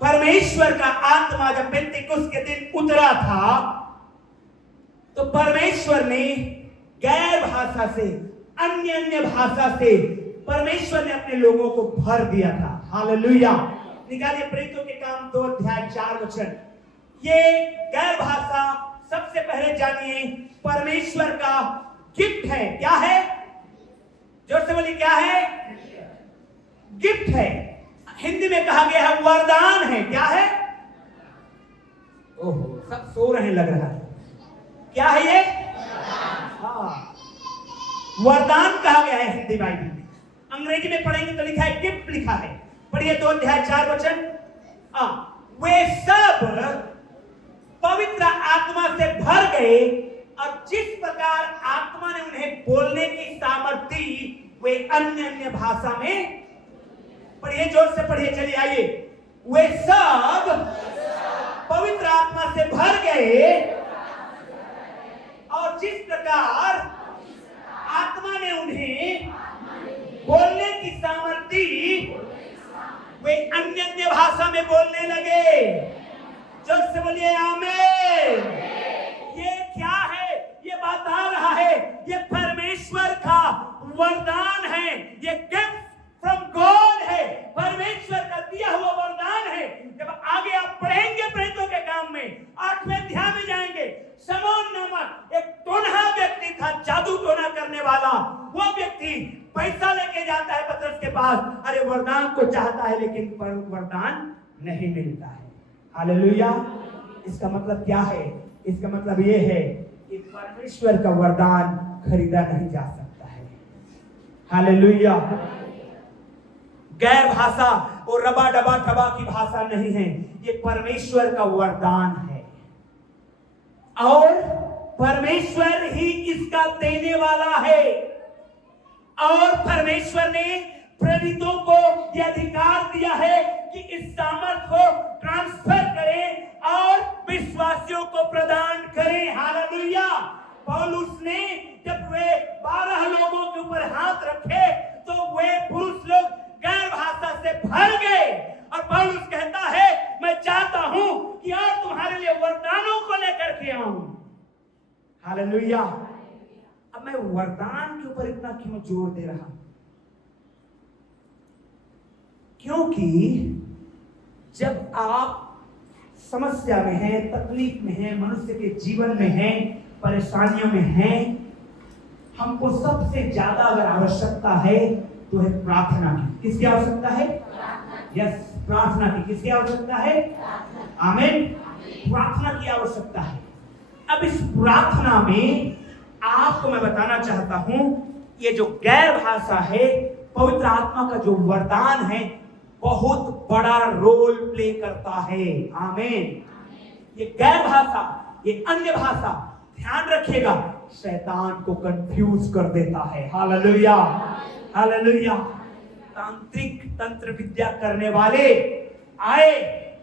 परमेश्वर का आत्मा जब पेंतिकुस्त के दिन उतरा था तो परमेश्वर ने गैर भाषा से, अन्य भाषा से परमेश्वर ने अपने लोगों को भर दिया था। हालेलुया। निकालिए प्रेरितों के काम 2 अध्याय 4 वचन। ये गैर भाषा सबसे पहले जानिए परमेश्वर का गिफ्ट है। क्या है? जोर से बोलिए, क्या है? गिफ्ट है। हिंदी में कहा गया है वरदान है। क्या है? ओहो, सब सो रहे लग रहा है। क्या है ये? हाँ, वरदान कहा गया है हिंदी बाइबल में। अंग्रेजी में पढ़ेंगे तो लिखा है गिफ्ट लिखा है। पढ़िए 2 अध्याय 4 वचन। वे सब पवित्र आत्मा से भर गए और जिस प्रकार आत्मा ने उन्हें बोलने की सामर्थ्य दी, वे अन्य भाषा में, पढ़िए जोर से पढ़िए, चलिए आइए। वे सब पवित्र आत्मा से भर गए और जिस प्रकार आत्मा ने उन्हें बोलने की सामर्थ्य दी, वे अन्य भाषा में बोलने लगे। जोर से बोलिए आमीन। ये क्या है? ये बता रहा है ये परमेश्वर का वरदान है, ये गिफ्ट फ्रॉम गॉड है, परमेश्वर का दिया हुआ वरदान है। जब आगे आप पढ़ेंगे प्रेरितों के काम में 8वें अध्याय में जाएंगे, शमौन नामक एक टोनहा व्यक्ति था, जादू टोना करने वाला। वो व्यक्ति पैसा लेके जाता है पतरस के पास, अरे वरदान को चाहता है लेकिन वरदान नहीं मिलता है। हालेलुया। इसका मतलब क्या है? इसका मतलब ये है कि परमेश्वर का वरदान खरीदा नहीं जा सकता है। हालेलुया। गैर भाषा और रबा डबा ठबा की भाषा नहीं है, ये परमेश्वर का वरदान है और परमेश्वर ही इसका देने वाला है। और परमेश्वर ने प्रेरितों को यह अधिकार दिया है कि इस सामर्थ को ट्रांसफर करें और विश्वासियों को प्रदान करें। हालेलुया। पौलुस ने जब वे 12 लोगों के ऊपर हाथ रखे तो वे पुरुष लोग गैर भाषा से भर गए और पौलुस कहता है, मैं चाहता हूं कि और तुम्हारे लिए वरदानों को लेकर के आऊं। हालेलुया। अब मैं वरदान के ऊपर इतना क्यों जोर दे रहा हूं? क्योंकि जब आप समस्या में हैं, तकलीफ में हैं, मनुष्य के जीवन में हैं, परेशानियों में हैं, हमको सबसे ज्यादा अगर आवश्यकता है तो है प्रार्थना की। किसकी आवश्यकता है? यस, प्रार्थना की। किसकी आवश्यकता है? आमीन। प्रार्थना की आवश्यकता है। अब इस प्रार्थना में आपको मैं बताना चाहता हूं, ये जो गैर भाषा है, पवित्र आत्मा का जो वरदान है, बहुत बड़ा रोल प्ले करता है। आमीन। ये गैर भाषा, ये अन्य भाषा, ध्यान रखिएगा, शैतान को कंफ्यूज कर देता है। हालेलुया। हालेलुया। तांत्रिक तंत्र विद्या करने वाले आए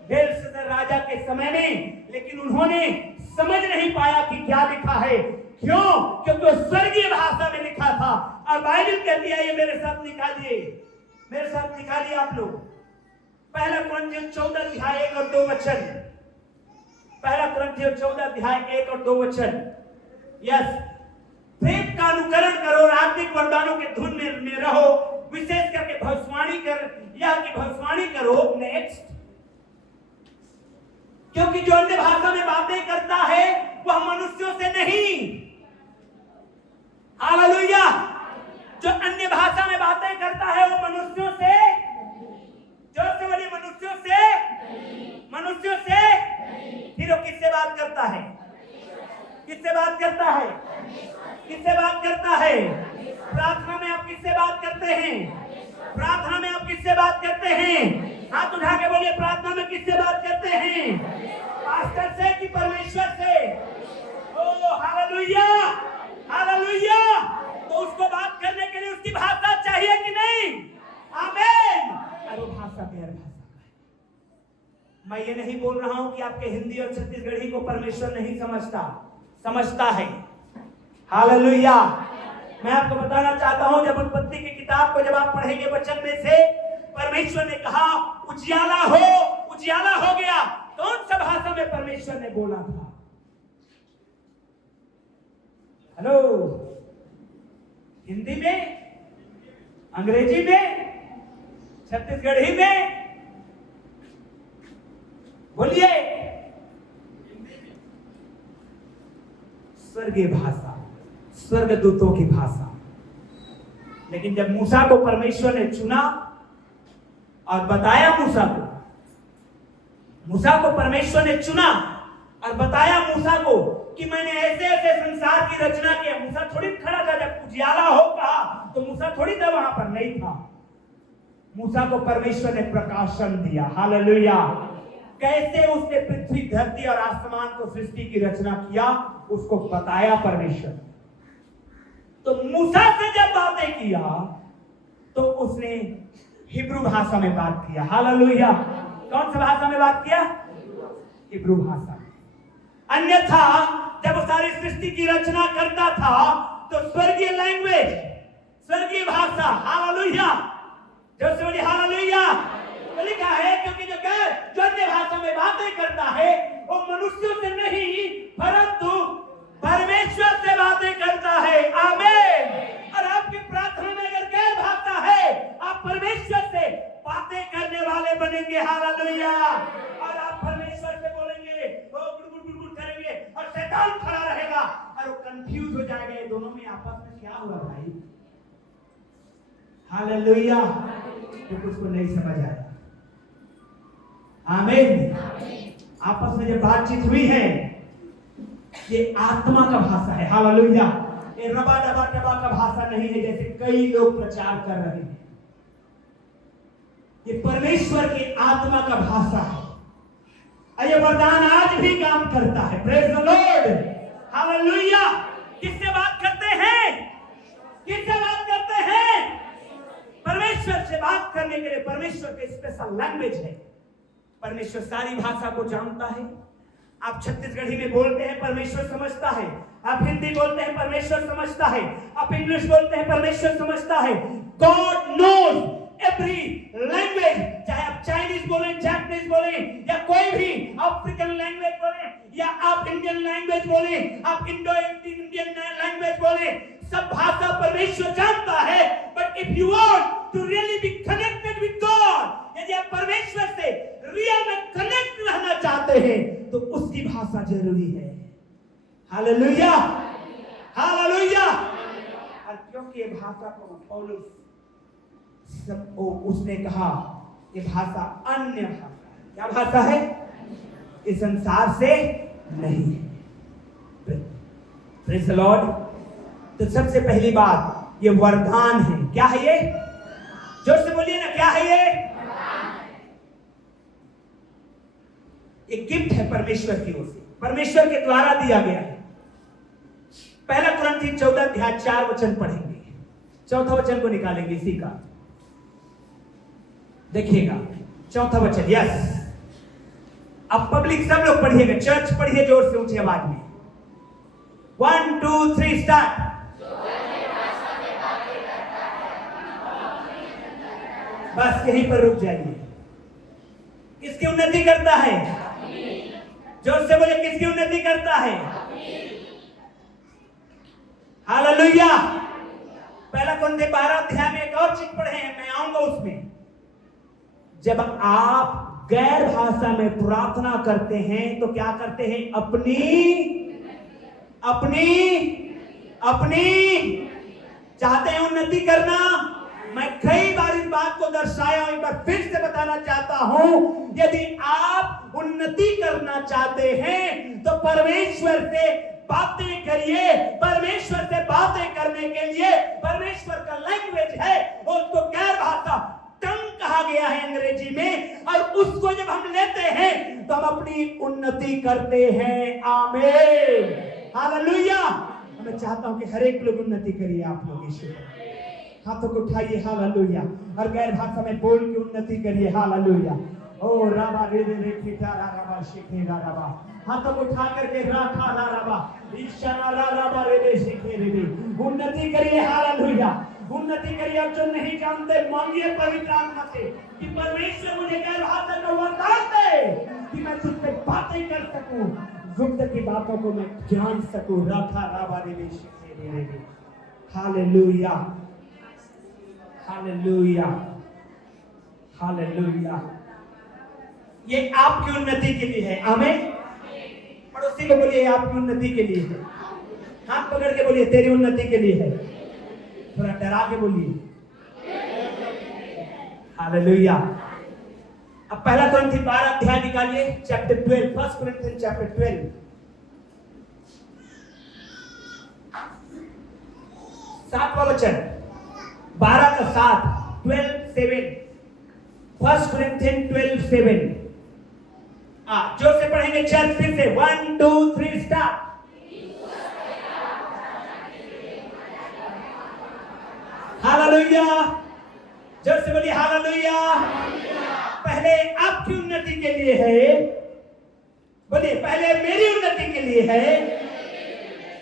बेलशस्सर राजा के समय में, लेकिन उन्होंने समझ नहीं पाया कि क्या लिखा है। क्यों? क्योंकि वो स्वर्गीय भाषा में लिखा था। और बाइबल कहती है, ये मेरे साथ निकालिए, मेरे साथ निकालिए आप लोग। पहला कुरिन्थियों 14 अध्याय 1 और 2 वचन। पहला कुरिन्थियों 14 अध्याय 1 और 2 वचन। यस, प्रेम का अनुकरण करो और आत्मिक वरदानों के धुन में रहो, विशेष करके भविष्यवाणी भविष्यवाणी करो। नेक्स्ट, क्योंकि जो अन्य भाषा में बातें करता है वह मनुष्यों से नहीं। हालेलुया। जो अन्य भाषा में बातें करता है वो मनुष्यों से, जो से बड़ी मनुष्यों से फिर वो किससे बात करता है? किससे बात करता है? किससे बात करता है? प्रार्थना में आप किससे बात करते हैं? प्रार्थना में आप किससे बात करते हैं? हाथ उठा के बोलिए, प्रार्थना में किससे बात करते हैं? पास्टर से कि परमेश्वर से? ओ हालेलुया, हालेलुया। तो उसको बात करने के लिए उसकी भाषा चाहिए कि नहीं? आमीन। और वो भाषा प्यार भाषा। मैं ये नहीं बोल रहा हूं कि आपके हिंदी और छत्तीसगढ़ी को परमेश्वर नहीं समझता है। हालेलुया। मैं आपको बताना चाहता हूं, जब उत्पत्ति की किताब को जब आप पढ़ेंगे वचन में से, परमेश्वर ने कहा उजियाला हो गया। कौन सा भाषा में परमेश्वर ने बोला था? हेलो, हिंदी में, अंग्रेजी में, छत्तीसगढ़ी में? बोलिए। स्वर्गीय भाषा, स्वर्गदूतों की भाषा। लेकिन जब मूसा को परमेश्वर ने चुना और बताया, मूसा को परमेश्वर ने चुना और बताया मूसा को कि मैंने ऐसे ऐसे संसार की रचना की। मूसा थोड़ी खड़ा था, जब उजियाला हो कहा तो मूसा थोड़ी था, वहां पर नहीं था। मूसा को परमेश्वर ने प्रकाशन दिया। हालेलुया। कैसे उसने पृथ्वी, धरती और आसमान को, सृष्टि की रचना किया, उसको बताया परमेश्वर। तो मूसा से जब बातें किया तो उसने हिब्रू भाषा में बात किया। हालेलुया। कौन सा भाषा में बात किया? हिब्रू भाषा। अन्यथा जब वो सारी सृष्टि की रचना करता था तो स्वर्गीय लैंग्वेज, स्वर्गीय भाषा, हालेलुया, जो से बोली हालेलुया, तो लिखा है क्योंकि जो अन्य भाषा में बातें करता है वो मनुष्यों से नहीं परंतु परमेश्वर से बातें करता है। आमीन। और आपकी प्रार्थना में अगर गैर भाषा है, आप परमेश्वर से बातें करने वाले बनेंगे। हालेलुया। और आप परमेश्वर से बोलेंगे, वो गुड़गुड़ करेंगे और शैतान खड़ा रहेगा और वो कंफ्यूज हो जाएगा, ये दोनों में आपस में क्या हुआ भाई? हालेलुया। तो कुछ को नहीं समझ आया। आमीन। आपस में जब बातचीत हुई है, ये आत्मा का भाषा है। हालेलुया। ये रबा डबा डबा का भाषा नहीं है जैसे कई लोग प्रचार कर रहे हैं। ये परमेश्वर की आत्मा का भाषा है। और ये वरदान आज भी काम करता है। Praise the Lord. हालेलुया। किससे बात करते हैं? किससे बात करते हैं? परमेश्वर से बात करने के लिए परमेश्वर के स्पेशल लैंग्वेज है। परमेश्वर सारी भाषा को जानता है। आप छत्तीसगढ़ी में बोलते हैं, परमेश्वर समझता है। आप हिंदी बोलते हैं, परमेश्वर समझता है। आप इंग्लिश बोलते हैं, परमेश्वर समझता है। God knows every language. चाहे आप चाइनीज बोलें, जापानीज बोलें, या कोई भी अफ्रीकन लैंग्वेज बोलें, या आप इंडियन लैंग्वेज बोलें, आप इंडो इंडियन लैंग्वेज बोलें, सब भाषा परमेश्वर जानता है। But if you want to really be connected with God, यदि आप परमेश्वर से रियल में कनेक्ट रहना चाहते हैं तो उसकी भाषा जरूरी है। Hallelujah, hallelujah. और क्योंकि ये भाषा को पौलुस उसने कहा ये भाषा अन्य भाषा है। क्या भाषा है? इस संसार से नहीं है। Praise the Lord. तो सबसे पहली बात, ये वरदान है। क्या है ये? जोर से बोलिए ना, क्या है ये? ये गिफ्ट है परमेश्वर की ओर से, परमेश्वर के द्वारा दिया गया है। पहला कुरिन्थियों 14 अध्याय 4 वचन पढ़ेंगे। चौथा वचन को निकालेंगे इसी का, देखिएगा चौथा वचन। यस, अब पब्लिक सब लोग पढ़िएगा, चर्च पढ़िए जोर से ऊंची आवाज में। 1 2 3 स्टार्ट। बस यहीं पर रुक जाइए। किसकी उन्नति करता है? जोर से बोले, किसकी उन्नति करता है? हालेलुया। पहला कुरिन्थियों 12 अध्याय में एक और चीज पढ़े हैं, मैं आऊंगा उसमें। जब आप गैर भाषा में प्रार्थना करते हैं तो क्या करते हैं? अपनी चाहते हैं उन्नति करना। मैं कई बार इस बात को दर्शाया हूं, एक बार फिर से बताना चाहता हूं। यदि आप उन्नति करना चाहते हैं तो परमेश्वर से बातें करिए। परमेश्वर से बातें करने के लिए परमेश्वर का लैंग्वेज है, उसको गैर भाषा टंग कहा गया है अंग्रेजी में, और उसको जब हम लेते हैं तो हम अपनी उन्नति करते हैं। आमीन, हालेलुया। मैं चाहता हूं कि हर एक लोग उन्नति करिए। आप लोग यीशु हाथों को उठाइए, हालेलुया, और गैर भाषा में बोल के उन्नति करिए। हालेलुया। ओ राबा रे रे खिता राबा शिखे राबा, हाथों को उठा करके राखा राबा ईशाना राबा रे रे शिखे रे, उन्नति करिए। हालेलुया, उन्नति करिए। आप जो नहीं जानते मांगिए पवित्र आत्मा से कि परमेश्वर मुझे गैर भाषा का वरदान दे कि मैं तुझसे बातें कर सकूं, गुप्त की बातों को मैं जान सकूं। राखा राबा रे रे शिखे रे। Hallelujah, hallelujah, hallelujah. ये आपकी उन्नति के लिए है। आमीन। पड़ोसी को बोलिए आपकी उन्नति के लिए है। हाथ पकड़ के बोलिए तेरी उन्नति के लिए है। थोड़ा डरा के बोलिए। हालेलुया। अब पहला कुरिन्थियों 12 अध्याय निकालिए, चैप्टर 12, 1 कुरिन्थियों चैप्टर 12, 7वां वचन, 12 का 7, 12:7, 1 कुरिन्थियों 12:7। जोर से पढ़ेंगे चर्च, फिर से 1 2 3 स्टार्ट। हालेलुया, जोर से बोलिए हालेलुया। पहले आपकी उन्नति के लिए है, बोलिए पहले मेरी उन्नति के लिए है।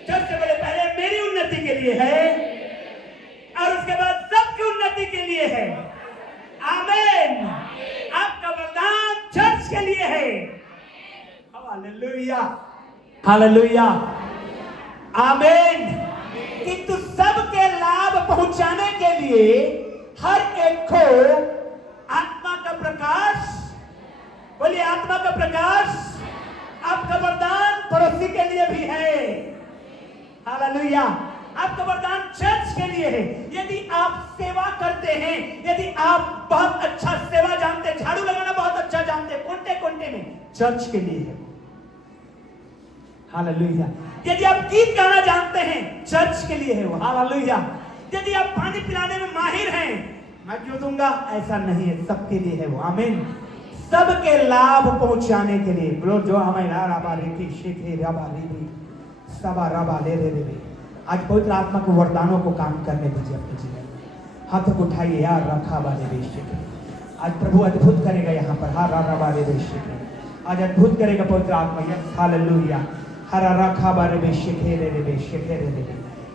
जोर से बोलिए पहले मेरी उन्नति के लिए है, और उसके बाद सबकी उन्नति के लिए है। आमीन। आपका वरदान चर्च के लिए है। हालेलुया, हालेलुया, आमीन। किंतु सबके लाभ पहुंचाने के लिए हर एक को आत्मा का प्रकाश, बोलिए आत्मा का प्रकाश, आपका वरदान पड़ोसी के लिए भी है। हालेलुया। आपका वरदान चर्च के लिए है। यदि आप सेवा करते हैं, यदि आप बहुत अच्छा सेवा जानते हैं, झाड़ू लगाना बहुत अच्छा जानते हैं, कोंटे में, चर्च के लिए है। हालेलुया। यदि आप गीत गाना जानते हैं, चर्च के लिए है वो। हालेलुया। यदि आप पानी पिलाने में माहिर हैं, मैं क्यों दूंगा, ऐसा नहीं है, सबके लिए है वो। आमीन। सबके लाभ पहुंचाने के लिए। बोलो जो हमें राबा रेखी शेखे राबा रेबी सबा राबा ले रे। आज पवित्र आत्मा के वरदानों को काम करने दीजिए अपने जीवन में। हाथों को उठाइए यार, रखा बाले बेशक। आज प्रभु अद्भुत करेगा यहाँ पर। हा रा बाले बेशक, आज अद्भुत करेगा पवित्र आत्मा। Yes hallelujah. हरा रखा बाले बेशक रे बेशक रे।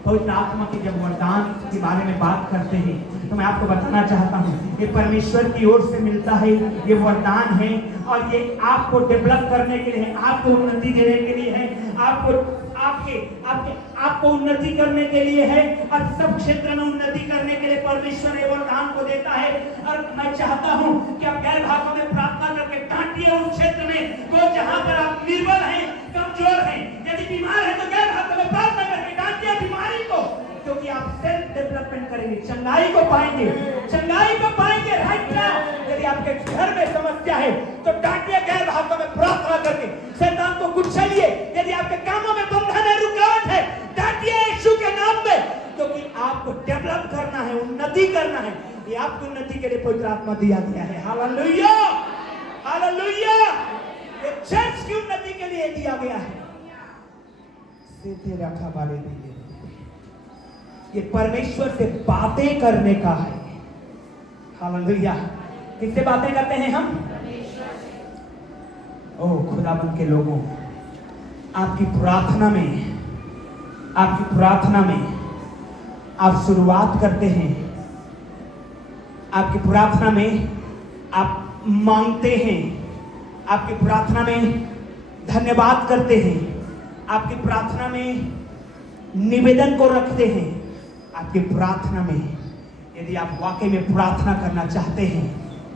पवित्र आत्मा के जब वरदान के बारे में बात करते हैं तो मैं आपको बताना चाहता हूँ, ये परमेश्वर की ओर से मिलता है, ये वरदान है, और ये आपको डेवलप करने के लिए है, आपको उन्नति देने के लिए है, आपको उन्नति करने के लिए है, और सब क्षेत्र में उन्नति करने के लिए परमेश्वर ये वरदान को देता है। और मैं चाहता हूँ कि आप गैर भाषा में प्रार्थना करके डांटिए उस क्षेत्र में को जहाँ पर आप निर्बल हैं, कमजोर हैं। यदि बीमार है तो गैर भाषा में प्रार्थना करके डांटिए बीमारी को, क्योंकि आप सेल्फ डेवलपमेंट करेंगे, चंगाई को पाएंगे, चंगाई को पाएंगे। राइट नाउ यदि आपके घर में समस्या है तो डांटिए गैर भाषा में प्रार्थना करके, शैतान को कुचलिए। यदि आपके कामों में बंधन है, रुकावट है, डांटिए यीशु के नाम में, क्योंकि आपको डेवलप करना है, उन्नति करना है। ये आपकी उन्नति के लिए पवित्र आत्मा दिया गया है। Hallelujah, hallelujah. ये चर्च की उन्नति के लिए दिया गया है। सीधे रखा वाले दिए, ये परमेश्वर से बातें करने का है। हालेलुया। किससे बातें करते हैं हम? ओ खुदाबंद के लोगों, आपकी प्रार्थना में आप शुरुआत करते हैं, आपकी प्रार्थना में आप मांगते हैं, आपकी प्रार्थना में धन्यवाद करते हैं, आपकी प्रार्थना में निवेदन को रखते हैं। आपकी प्रार्थना में यदि आप वाकई में प्रार्थना करना चाहते हैं,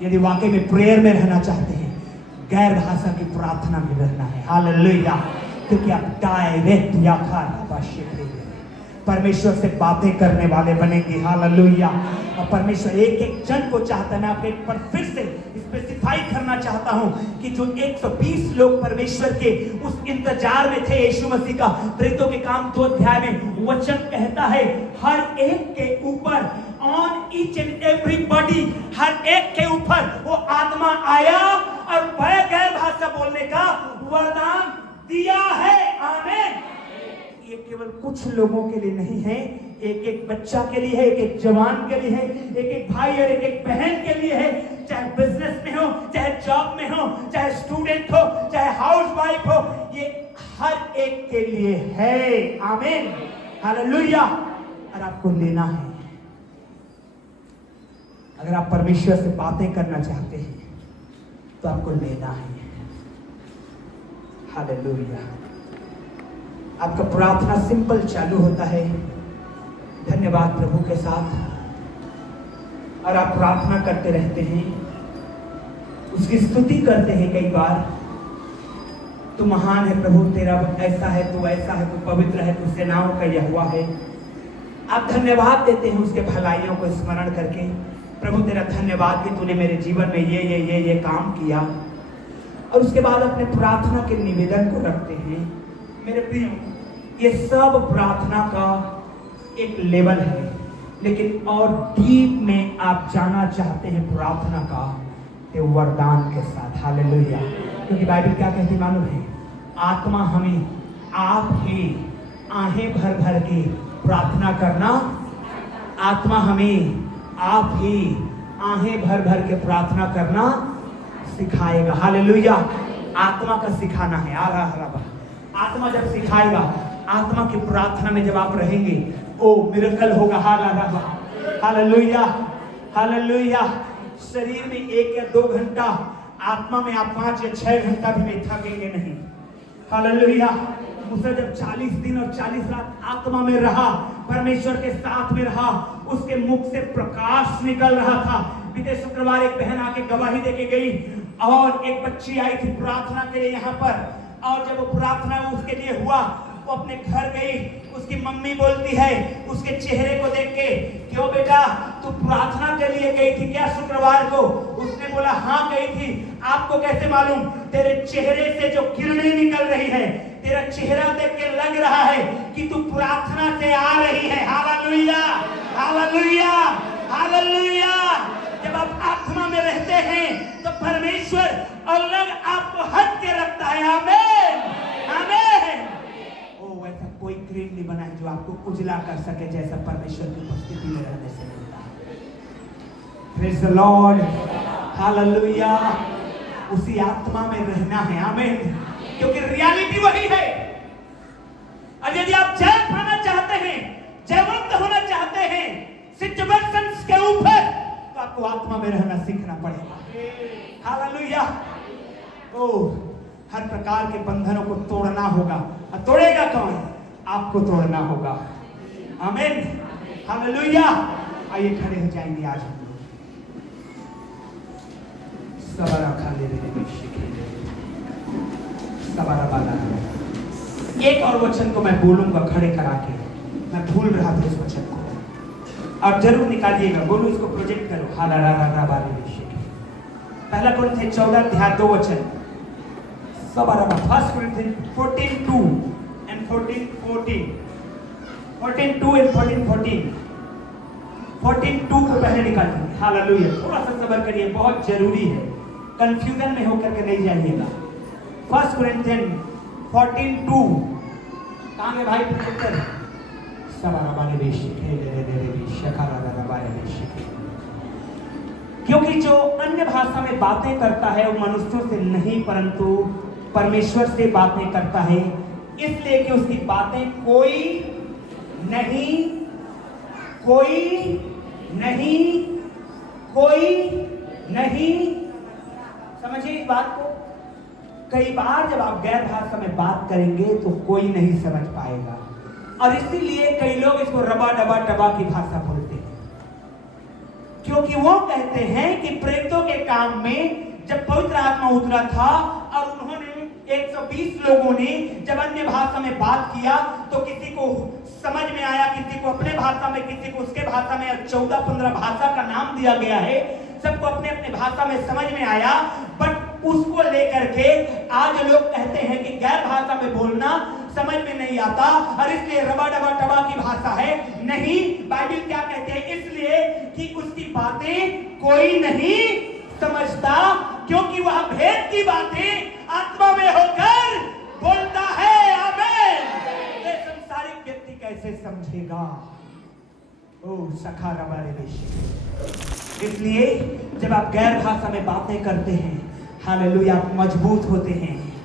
यदि वाकई में प्रेयर में रहना चाहते हैं, गैर भाषा की प्रार्थना में रहना है। हालेलुया। क्योंकि आप डायरेक्ट परमेश्वर से बातें करने वाले बनेंगे। हालेलुया। और परमेश्वर एक एक जन को चाहता है। मैं आपको एक बार फिर से स्पेसिफाई करना चाहता हूं कि जो 120 लोग परमेश्वर के उस इंतजार में थे यीशु मसीह का, प्रेरितों के काम 2 अध्याय में वचन कहता है हर एक के ऊपर, ऑन ईच एंड एवरीबॉडी, हर एक के ऊपर वो आत्मा आया और गैर भाषा बोलने का वरदान दिया है। आमीन। ये केवल कुछ लोगों के लिए नहीं है, एक एक बच्चा के लिए है, एक एक जवान के लिए है, एक एक भाई और एक एक बहन के लिए है। चाहे बिजनेस में हो, चाहे जॉब में हो, चाहे स्टूडेंट हो, चाहे हाउसवाइफ हो, ये हर एक के लिए है। आमीन। हालेलुया। और आपको लेना है। अगर आप परमेश्वर से बातें करना चाहते हैं तो आपको लेना है। हालेलुया। आपका प्रार्थना सिंपल चालू होता है धन्यवाद प्रभु के साथ, और आप प्रार्थना करते रहते हैं, उसकी स्तुति करते हैं। कई बार तू महान है प्रभु, तेरा ऐसा है, तू ऐसा है, तू पवित्र है, तू सेनाओं का यहोवा है। आप धन्यवाद देते हैं उसके भलाइयों को स्मरण करके। प्रभु तेरा धन्यवाद कि तूने मेरे जीवन में ये काम किया। और उसके बाद अपने प्रार्थना के निवेदन को रखते हैं। मेरे प्रिय, ये सब प्रार्थना का एक लेवल है, लेकिन और डीप में आप जाना चाहते हैं प्रार्थना का, तो वरदान के साथ। हालेलुया। क्योंकि बाइबल क्या कहती मालूम है? आत्मा हमें आप ही आहें भर भर के प्रार्थना करना, आत्मा हमें आप ही आहें भर भर के प्रार्थना करना सिखाएगा। हालेलुया। आत्मा का सिखाना है। आत्मा जब सिखाएगा, आत्मा की प्रार्थना में जब आप रहेंगे, ओ मिरेकल होगा। हालेलुया। हालेलुया। शरीर में 1 या 2 घंटा, आत्मा में आप 5 या 6 घंटा भी नहीं थकेंगे नहीं। हालेलुया। मूसा जब 40 दिन और 40 रात आत्मा में रहा, परमेश्वर के साथ में रहा, उसके मुख से प्रकाश निकल रहा था। बीते शुक्रवार एक बहन आके गवाही देके गई, और एक बच्ची आई थी प्रार्थना के लिए यहाँ पर, और जब वो प्रार्थना उसके लिए हुआ, वो अपने घर गई। उसकी मम्मी बोलती है उसके चेहरे को देख के, क्यों बेटा तू प्रार्थना के लिए गई थी क्या शुक्रवार को? उसने बोला हाँ गई थी। आपको कैसे मालूम? तेरे चेहरे से जो किरणें निकल रही है, तेरा चेहरा देख के लग रहा है कि तू प्रार्थना से आ रही है। हालेलुया। हालेलुया। हालेलुया। जब आप आत्मा में रहते हैं तो परमेश्वर अलग आपको हट के रखता है। आमीन। आमीन। ओ ऐसा कोई क्रीम नहीं बना है जो आपको उजला कर सके, जैसा परमेश्वर की उपस्थिति में रहने से मिलता है। Praise the Lord. हालेलुया। उसी आत्मा में रहना है। आमीन। क्योंकि रियलिटी वही है। और यदि आप जय पाना चाहते हैं, जयवंत होना चाहते हैं सिचुएशंस के ऊपर, तो आपको आत्मा में रहना सीखना पड़ेगा। हालेलुया। ओ हर प्रकार के बंधनों को तोड़ना होगा। और तोड़ेगा कौन? आपको तोड़ना होगा। आमीन। हालेलुया। आइए खड़े हो जाएंगे आज हम लोग। सवारा खा ले एक और वचन को मैं बोलूंगा खड़े करा के। मैं भूल रहा था इस वचन को, आप जरूर निकालिएगा। बोलो, इसको प्रोजेक्ट करो। पहला कोरिन्थियन 14 अध्याय 2 वचन। 1 कोरिन्थियन 14:2 and 14:14 14:2 and 14:14 14:2 को पहले निकालिए। हालेलुया। थोड़ा सा सब्र करिए, बहुत जरूरी है। कंफ्यूजन में होकर के नहीं जाइएगा। 1 कोरिन्थियन 14:2 कहाँ है भाई प्रोजेक्टर? क्योंकि जो अन्य भाषा में बातें करता है वो मनुष्यों से नहीं परंतु परमेश्वर से बातें करता है, इसलिए कि उसकी बातें कोई नहीं समझिए इस बात को। कई बार जब आप गैर भाषा में बात करेंगे तो कोई नहीं समझ पाएगा, और इसीलिए कई लोग इसको रबा डबा टबा की भाषा बोलते हैं, क्योंकि वो कहते हैं कि प्रेतों के काम में जब पवित्र आत्मा उतरा था और उन्होंने 120 लोगों ने जब अन्य भाषा में बात किया तो किसी को समझ में आया, किसी को अपने भाषा में, किसी को उसके भाषा में, 14-15 भाषा का नाम दिया गया है, सबको अपने अपने भाषा में समझ में आया। बट उसको लेकर के आज लोग कहते हैं कि गैर भाषा में बोलना समझ में नहीं आता और इसलिए रबा डबा टबा की भाषा है। नहीं, बाइबल क्या कहते हैं, इसलिए कि उसकी बातें कोई नहीं समझता, क्योंकि वह भेद की बातें आत्मा में होकर बोलता है। आमीन। ये संसारिक व्यक्ति कैसे समझेगा? ओ सखा रबा रे बेशे। इसलिए जब आप गैर भाषा में बातें करते हैं, हालेलुया, आप मजबूत होते हैं।